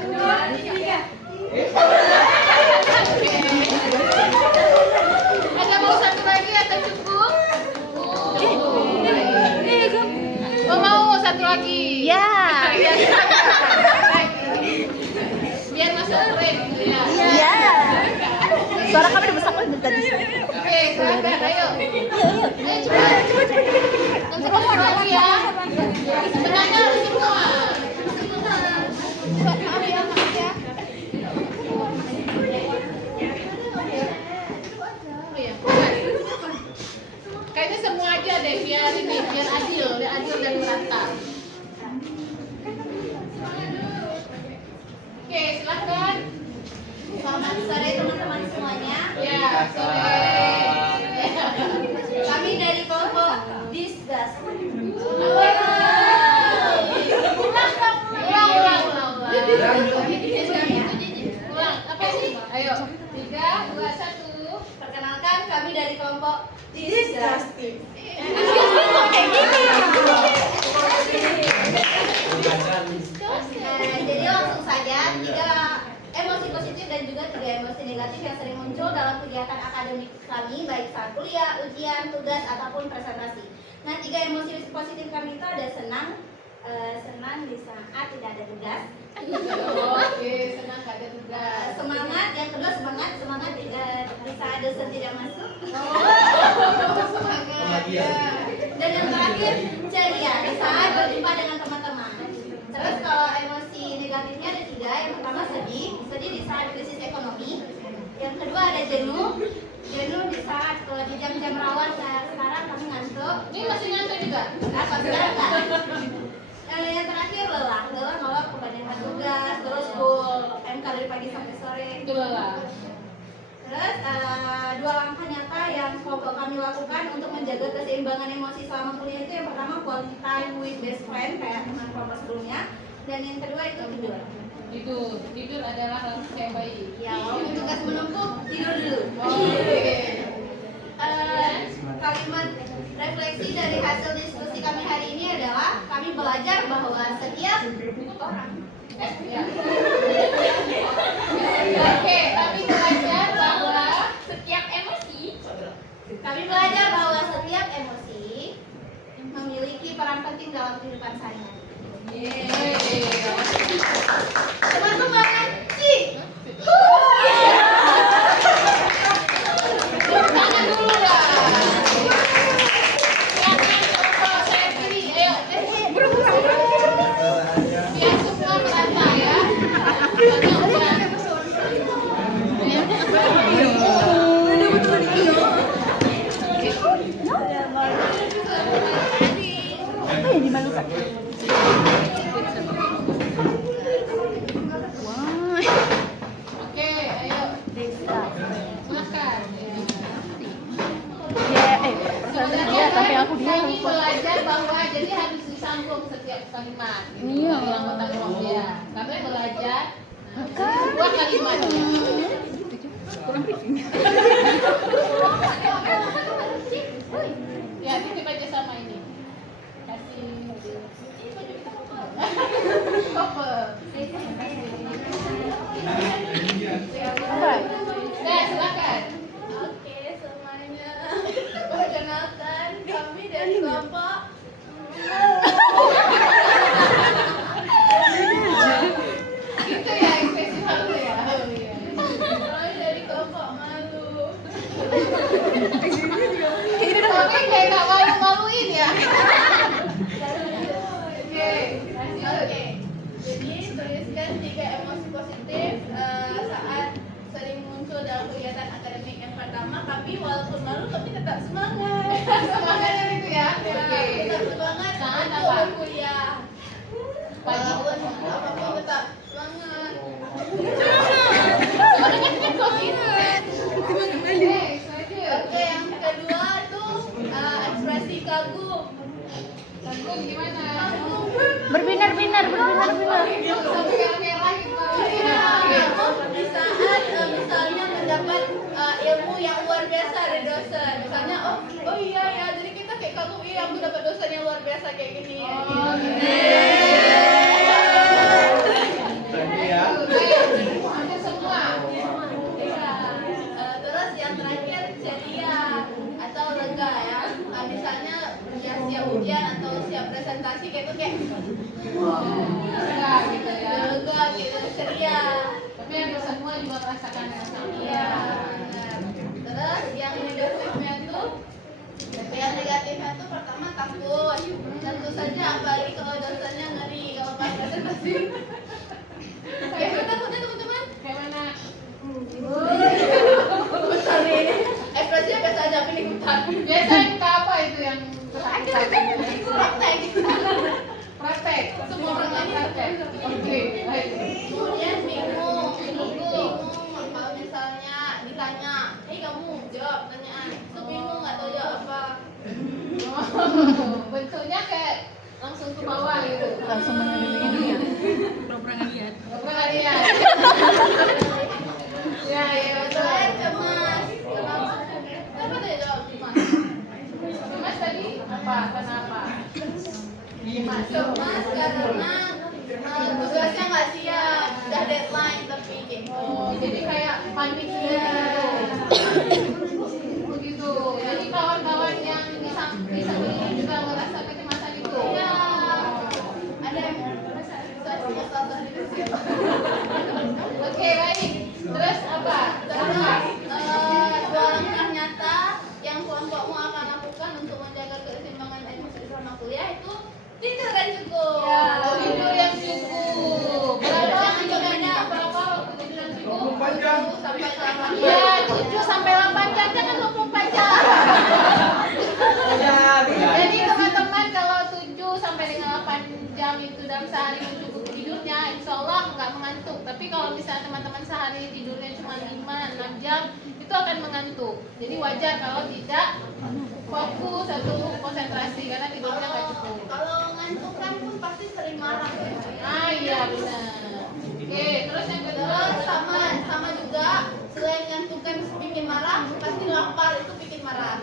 2, 3. Ada mau 1 lagi atau cukup? Oh, mau 1 lagi? Ya. Biar masuk tren gitu ya. Iya. Suara kami udah besar banget tadi. Oke, silakan. Ayo. Ayo cepat. Untuk lagi ya. Sebenarnya harus semua. Kayaknya semua aja deh biar adil dan merata. Oke, silakan. Selamat sore teman-teman semuanya. Ya, sore. Kami dari kelompok Disgas. Ulang. Apa sih? Ayo. 3, 2, 1. Perkenalkan kami dari kelompok Disgas. Jadi langsung saja 3 emosi positif dan juga 3 emosi negatif yang sering muncul dalam kegiatan akademik kami baik saat kuliah, ujian, tugas ataupun presentasi. Nah, 3 emosi positif kami itu ada senang di saat tidak ada tugas. Oke, senang gak ada tugas. Semangat, yang kedua semangat di saat dosen tidak masuk. Semangat ya. Dan yang terakhir ceria di saat berjumpa dengan teman-teman. Terus kalau emosi negatifnya ada 3. Yang pertama sedih di saat krisis ekonomi. Yang kedua ada jenuh di saat di jam-jam rawan kayak sekarang kami ngantuk. Ini masih ngantuk juga? Apa sekarang kan? Yang terakhir lelah kalau kebanyakan tugas, terus full MK dari pagi sampai sore. Itu lelah. Terus 2 langkah nyata yang kelompok kami lakukan untuk menjaga keseimbangan emosi selama kuliah itu yang pertama quality time with best friend kayak teman kelompok sebelumnya, dan yang kedua itu Tidur adalah langkah yang baik. ya walaupun tugas menumpuk tidur dulu. Oke. Kalimat refleksi dari hasil diskusi kami hari ini adalah kami belajar bahwa setiap orang Oke, kami belajar bahwa setiap emosi memiliki peran penting dalam kehidupan sehari-hari. Teman-teman, tangan dulu lah. Jangan coba saya kiri, ayo. Biar semua merata ya. kami belajar bahwa jadi harus disambung setiap kalimat. Gitu. Yang anggota kelompok ya. Kami belajar sebuah kalimat. Ya, ini baca sama ini. Kasih. Koper. Nah, silakan. Oke, semuanya. Perkenalkan, kami dari kelompok Gitu ya, ekspresi malu ya. Oh, iya. kami dari kelompok malu. Oke, kayak gak malu-maluin ya. Oke, Oke, jadi tuliskan 3 emosi positif saat sering muncul dalam kegiatan akademik. Yang pertama, kami walaupun malu tapi tetap semangat. semangat itu ya. Ya, Oke. tetap semangat Semangat untuk apa? berkuliah. Walaupun apapun tetap semangat. Oke, yang kedua tuh ekspresi kagum. Kagum gimana? Kagum. Berbinar-binar. Sampai merah gitu. Di saat misalnya mendapat ilmu yang luar biasa dari dosen, misalnya oh iya ya, jadi kita kayak kagum, iya aku dapat dosen yang luar biasa kayak gini. Oh, Gitu. Hampir semua. Iya. Terus yang terakhir ceria atau lega ya. Misalnya ya siap ujian atau siap presentasi kayak itu kayak Enggak gitu ya. lega gitu, ceria. Tapi hampir semua juga merasakan yang sama. Iya. benar. Terus yang negatifnya tuh pertama takut. Tentu saja apalagi kalau dosennya ngeri kalau pas presentasi. Kayak mana takutnya teman-teman? Kayak mana? Bentar nih, ekspresinya biasa aja pilih bentar. Biasanya buka apa itu yang Praktek. praktek? Semua orang ini praktek. Oke, baik. Kemudian bingung kalau misalnya ditanya, kamu jawab pertanyaan, itu bingung nggak tahu jawab apa. Bentuknya kayak langsung ke bawah gitu. Langsung menurunkan ya. Gak pernah lihat. Ya, ya, betul. Saya cemas. Kenapa dia jawab cemas? Mas tadi apa? Kenapa? Cemas karena tugasnya nggak siap, udah deadline tapi gitu. Oh, jadi kayak panik gitu. Begitu. Jadi kawan-kawan yang bisa juga merasa kecemasan itu. Iya. Ada yang salah dikit. Oke, baik. Terus apa? Terus dua langkah nyata yang kelompokmu akan lakukan untuk menjaga keseimbangan emosi selama kuliah itu tidur yang cukup. Tidur yang cukup. Berapa tidurnya? Berapa waktu tidur yang cukup? 24 jam. 7 sampai 8 Ya, 7 sampai 8 jam, jangan 24 jam. Jadi teman-teman kalau 7 sampai dengan 8 jam itu dalam sehari mencukupi tidurnya, insya Allah nggak mengantuk. Tapi kalau misalnya teman-teman sehari tidurnya cuma 5-6 jam, itu akan mengantuk. Jadi wajar kalau tidak fokus atau konsentrasi karena tidurnya nggak cukup. Kalau ngantuk kan pun pasti sering marah ya. Ah iya benar. Oke, terus yang kedua Terus sama juga selain ngantuk kan bikin marah, pasti lapar itu bikin marah.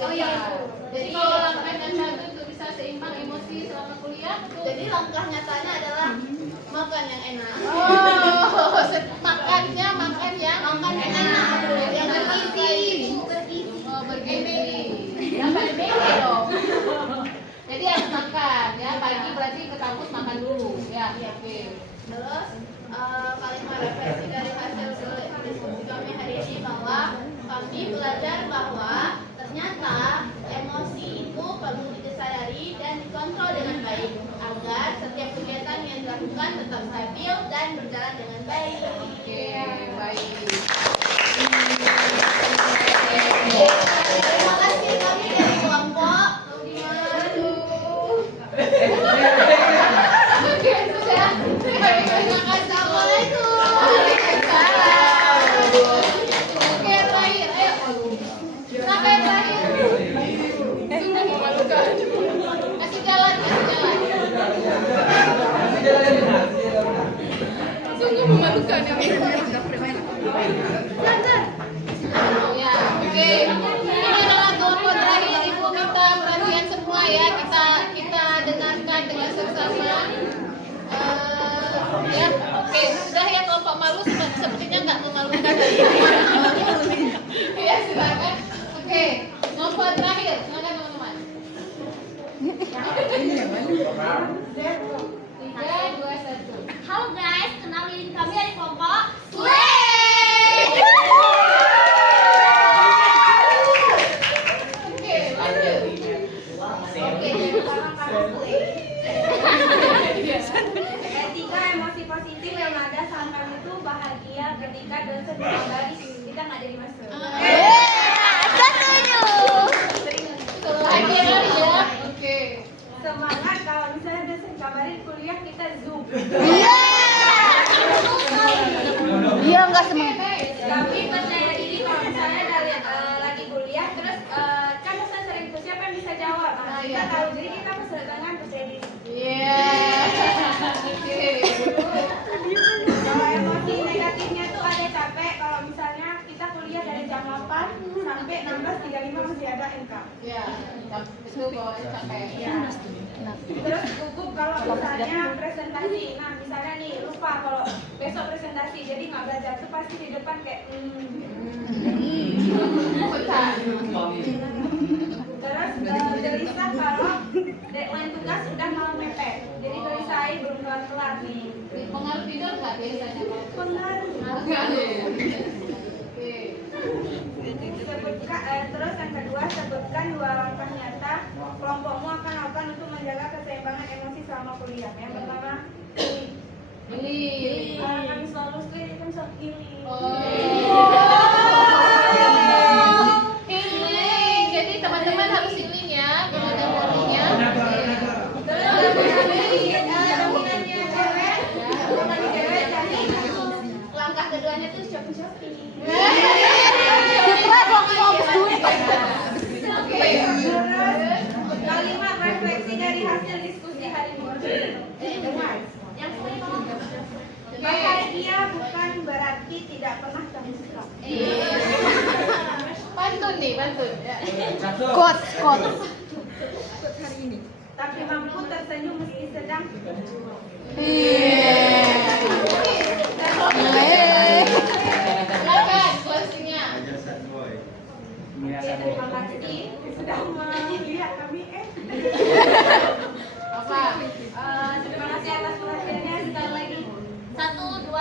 Oh iya. Jadi kalau langkah yang satu untuk bisa seimbang emosi selama kuliah, Jadi langkah nyatanya adalah makan yang enak. oh, makannya makan yang enak, yang bergizi. Oh, bergizi. Dapat gizi dong. Jadi harus makan ya. Pagi berarti ke kampus makan dulu ya. Oke. Terus kalimat refleksi dari hasil diskusi kami hari ini bahwa kami belajar bahwa ternyata emosi itu perlu disadari dan dikontrol dengan baik agar setiap kegiatan yang dilakukan tetap stabil dan berjalan dengan baik. Oke, baik. Terima kasih kami dari kelompok. Oke, sudah. Terima kasih. Assalamualaikum. Oke, terakhir. Ayo. Siapa yang terakhir? Sungguh memalukan. ya, kita dengarkan dengan seksama. Ya, oke, sudah ya kelompok malu sepertinya nggak memalukan hari ini. Ya, silakan. Oke, kelompok terakhir, silakan teman-teman. 3, 2, 1. Halo guys, kenalin kami dari kelompok Oke, lanjut. Ketiga, emosi positif yang ada saat kami itu bahagia, ketika dan sedih kembali kita nggak jadi masuk. Lagi ya. Oke. Semangat kalau misalnya dosen kabarin kuliah kita zoom. Iya nggak semangat. Tapi percaya diri kalau misalnya dari lagi kuliah terus kan dosen sering tuh siapa yang bisa jawab. Nah, kita tahu jadi kita pas dengan percaya diri. Iya. Oke. Kalau emosi negatifnya tuh ada capek kalau misalnya kita kuliah dari jam 8 sampai 16.35 masih ada NK. Ya, itu bawa capek. Ya. Terus gugup kalau misalnya presentasi. Nah, misalnya nih lupa kalau besok presentasi jadi nggak belajar tuh pasti di depan kayak Terus gelisah kalau deadline tugas udah mau mepet. Jadi gelisah belum kelar nih. Pengaruh tidur nggak biasanya? Pengaruh. Nggak ada ya? Oke. Terus yang kedua, sebutkan 2 langkah nyata kelompokmu akan lakukan untuk menjaga keseimbangan emosi selama kuliah. Yang pertama, Healing. kami selalu stay kan soal healing. Healing. Jadi teman-teman harus healing ya, kalau ada worry-nya. Terus dominannya cewek, dominan cewek jadi langkah keduanya tuh shopping. Terus kalimat refleksi dari hasil diskusi hari ini. Yang bahagia bukan berarti tidak pernah terluka. Pantun nih, pantun. Ya. Quotes. Tapi mampu tersenyum meski sedang. Silakan closing-nya. Terima kasih sudah melihat kami. Apa? Terima kasih atas perhatiannya sekali lagi. 1, 2, 3.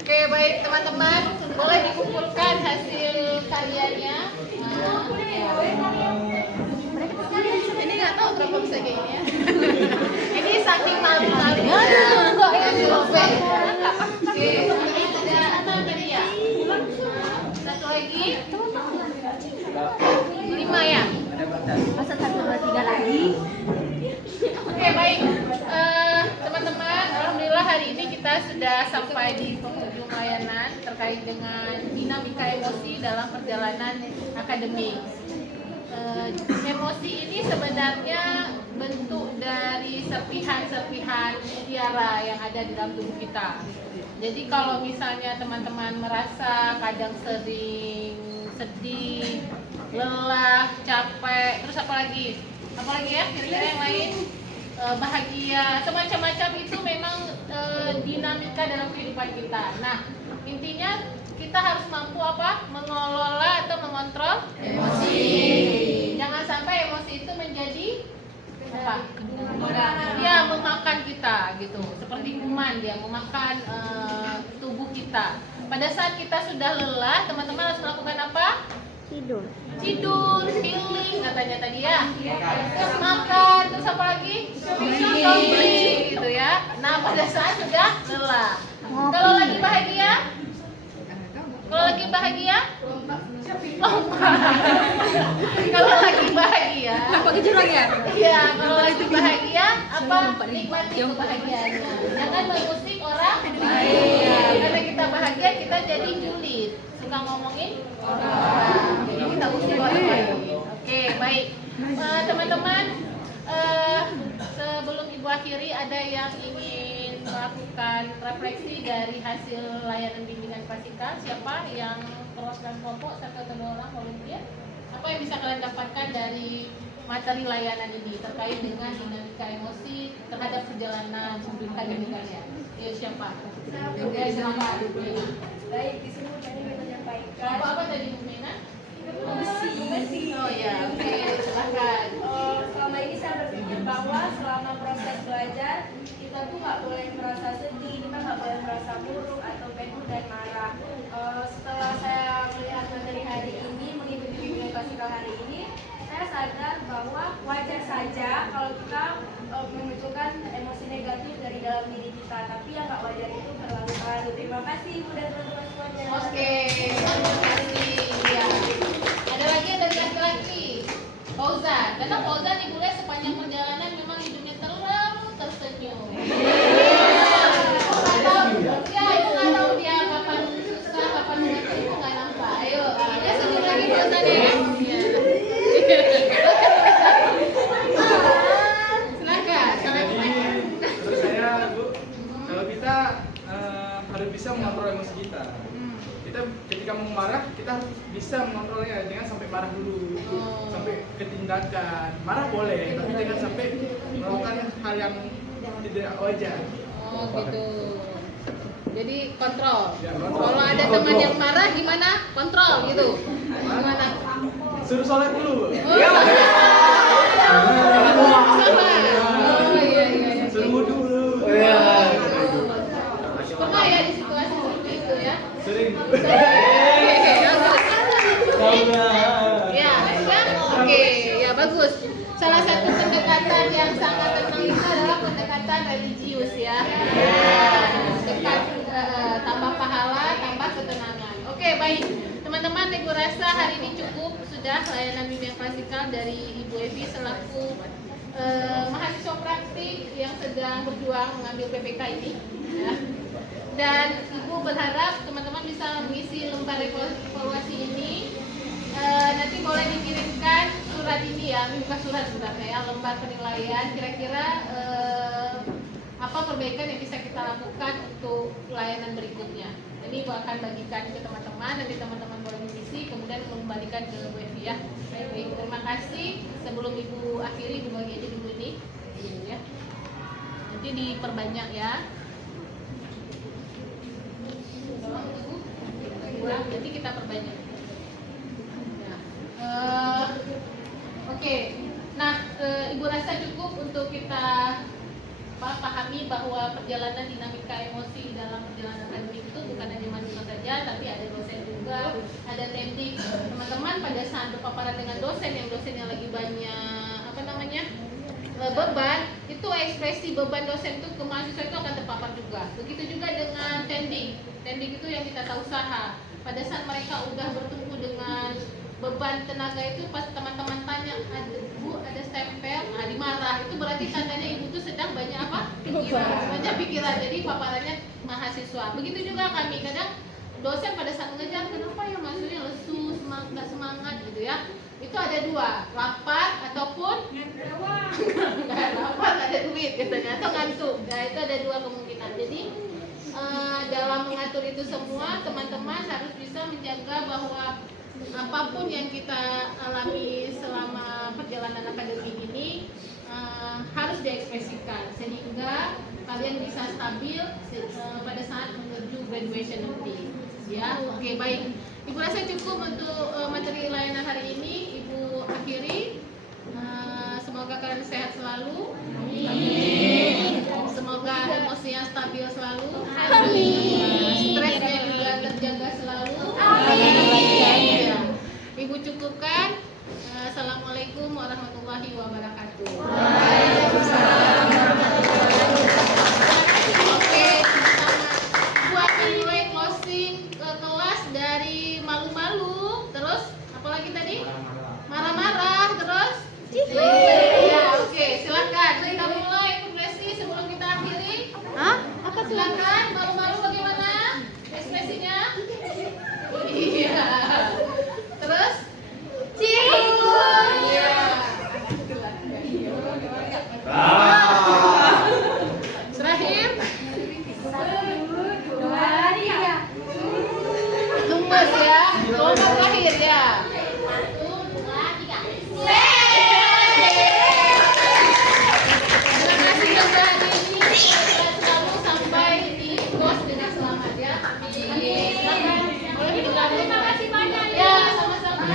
Oke, baik teman-teman, boleh dikumpulkan hasil karyanya. Ini nggak tahu berapa bisa kayak gini ya. Ini saking malu-malunya. Kok yang dirobek? Oke, ada apa tadi ya? Satu lagi. 5 ya. Masa 1, 2, 3 lagi? Oke, baik. Teman-teman, alhamdulillah hari ini kita sudah sampai di penghujung layanan terkait dengan dinamika emosi dalam perjalanan akademik. Emosi ini sebenarnya bentuk dari serpihan-serpihan mutiara yang ada di dalam tubuh kita. Jadi kalau misalnya teman-teman merasa kadang sering sedih, lelah, capek, terus apa lagi ya, kira-kira yang lain, bahagia, semacam-macam itu memang dinamika dalam kehidupan kita. Nah, intinya kita harus mampu apa? Mengelola atau mengontrol emosi. Jangan sampai emosi itu menjadi apa? Ya, memakan kita gitu. Seperti kuman dia memakan tubuh kita. Pada saat kita sudah lelah, teman-teman harus melakukan apa? Tidur, healing katanya tadi ya. Makan, terus apa lagi? Shopping gitu ya. Nah, pada saat sudah lelah. Kalau lagi bahagia? Kalau lagi bahagia? Kalau lagi bahagia? Nampak kejurang ya? Iya, kalau lagi bahagia apa? Nikmati kebahagiaannya. Jangan mengusik orang lain. Karena kita bahagia, kita jadi julid. Suka ngomongin orang. Jadi kita usik orang lain. Oke, baik. Teman-teman, sebelum Ibu akhiri ada yang ingin melakukan refleksi dari hasil layanan bimbingan klasikal. Siapa yang perwakilan kelompok satu atau 2 orang volunteer? Apa yang bisa kalian dapatkan dari materi layanan ini terkait dengan dinamika emosi terhadap perjalanan akademik kalian? Ya, siapa? Oke, silakan. Baik, di sini tadi kita menyampaikan Apa tadi Bu Mena? bersih. Oh ya, oke, silakan. Selama ini saya berpikir bahwa selama proses belajar kita tuh nggak boleh merasa sedih, kita nggak boleh merasa buruk atau penuh dan marah. Setelah saya melihat materi hari ini, mengikuti bimbingan klasikal hari ini, saya sadar bahwa wajar saja kalau kita memunculkan emosi negatif dari dalam diri kita, tapi yang nggak wajar itu berlarut-larut. Terima kasih Ibu dan teman-teman semuanya. Oke, terima kasih. Ya. Ada lagi yang dari laki-laki. Fauzan, karena Fauzan nih boleh sepanjang perjalanan memang hidupnya terlalu tersenyum. Ya, ibu nggak tahu dia kapan susah, kapan mengerti, ibu nggak nampak. Ayo, ada senyum lagi Fauzan ya. Silakan. Terus saya Bu, kalau kita harus bisa mengontrol emosi kita. Kita ketika mau marah, kita harus bisa mengontrolnya, jangan sampai marah dulu, sampai ke tindakan. Marah boleh, tapi jangan sampai melakukan hal yang tidak wajar. Oh gitu. Jadi kontrol. Ya, kontrol. Kalau ada teman yang marah gimana? Kontrol gitu. Gimana? Suruh sholat dulu. Oh, iya. Suruh wudhu dulu. Pernah ya di situasi seperti itu ya? Sering. Ya, oke, ya bagus. Salah satu pendekatan yang sangat tenang itu adalah pendekatan religius ya. Dekat, tambah pahala, tambah ketenangan. Oke, baik. Teman-teman, Ibu rasa hari ini cukup sudah layanan bimbingan klasikal dari Ibu Evi selaku mahasiswa praktik yang sedang berjuang mengambil PPK ini. Ya. Dan Ibu berharap teman-teman bisa mengisi lembar evaluasi ini. Nanti boleh dikirimkan surat ini ya, bukan surat sebenarnya ya, lembar penilaian. Kira-kira apa perbaikan yang bisa kita lakukan untuk layanan berikutnya. Ini Ibu akan bagikan ke teman-teman, nanti teman-teman boleh mengisi, kemudian mengembalikan ke Bu Evi ya. Baik, terima kasih. Sebelum Ibu akhiri, Ibu bagi aja dulu ini, ya. Nanti diperbanyak ya. Tolong Ibu, kurang, nanti kita perbanyak. Oke. Nah, Ibu rasa cukup untuk kita pahami bahwa perjalanan dinamika emosi dalam perjalanan akademik itu bukan hanya mahasiswa saja, tapi ada dosen juga, ada teknik. Teman-teman pada saat berpaparan dengan dosen yang lagi banyak beban, itu ekspresi beban dosen itu ke mahasiswa itu akan terpapar juga. Begitu juga dengan tending. Tending itu yang kita tahu usaha. Pada saat mereka udah bertumpu dengan beban tenaga itu, pas teman-teman tanya, Bu ada stempel, nah dimarah, itu berarti tandanya ibu tuh sedang banyak apa? Banyak pikiran, jadi paparannya mahasiswa. Begitu juga kami, kadang dosen pada saat mengejar, kenapa ya mahasiswanya lesu, nggak semangat gitu ya. Itu ada dua, lapar ataupun nggak lapar, ada duit katanya, atau ngantuk. Nah itu ada dua kemungkinan. Jadi dalam mengatur itu semua, teman-teman harus bisa menjaga bahwa apapun yang kita alami selama perjalanan akademik ini harus diekspresikan sehingga kalian bisa stabil pada saat menuju graduation nanti. Ya, oke baik. Ibu rasa cukup untuk materi layanan hari ini. Ibu akhiri. Semoga kalian sehat selalu. Amin. Semoga emosinya stabil selalu. Amin. Stresnya juga terjaga selalu. Amin. Ibu cukupkan. Assalamualaikum warahmatullahi wabarakatuh. Waalaikumsalam. Oke, Ibu akan mulai closing kelas dari malu-malu. Terus apalagi tadi? Marah-marah. Terus? Ya, oke, silakan. Kita mulai ekspresi sebelum kita akhiri. Apa silakan? Malu-malu bagaimana ekspresinya? Iya. Terus? Iya. Terakhir? Terima kasih banyak ya. Sama-sama.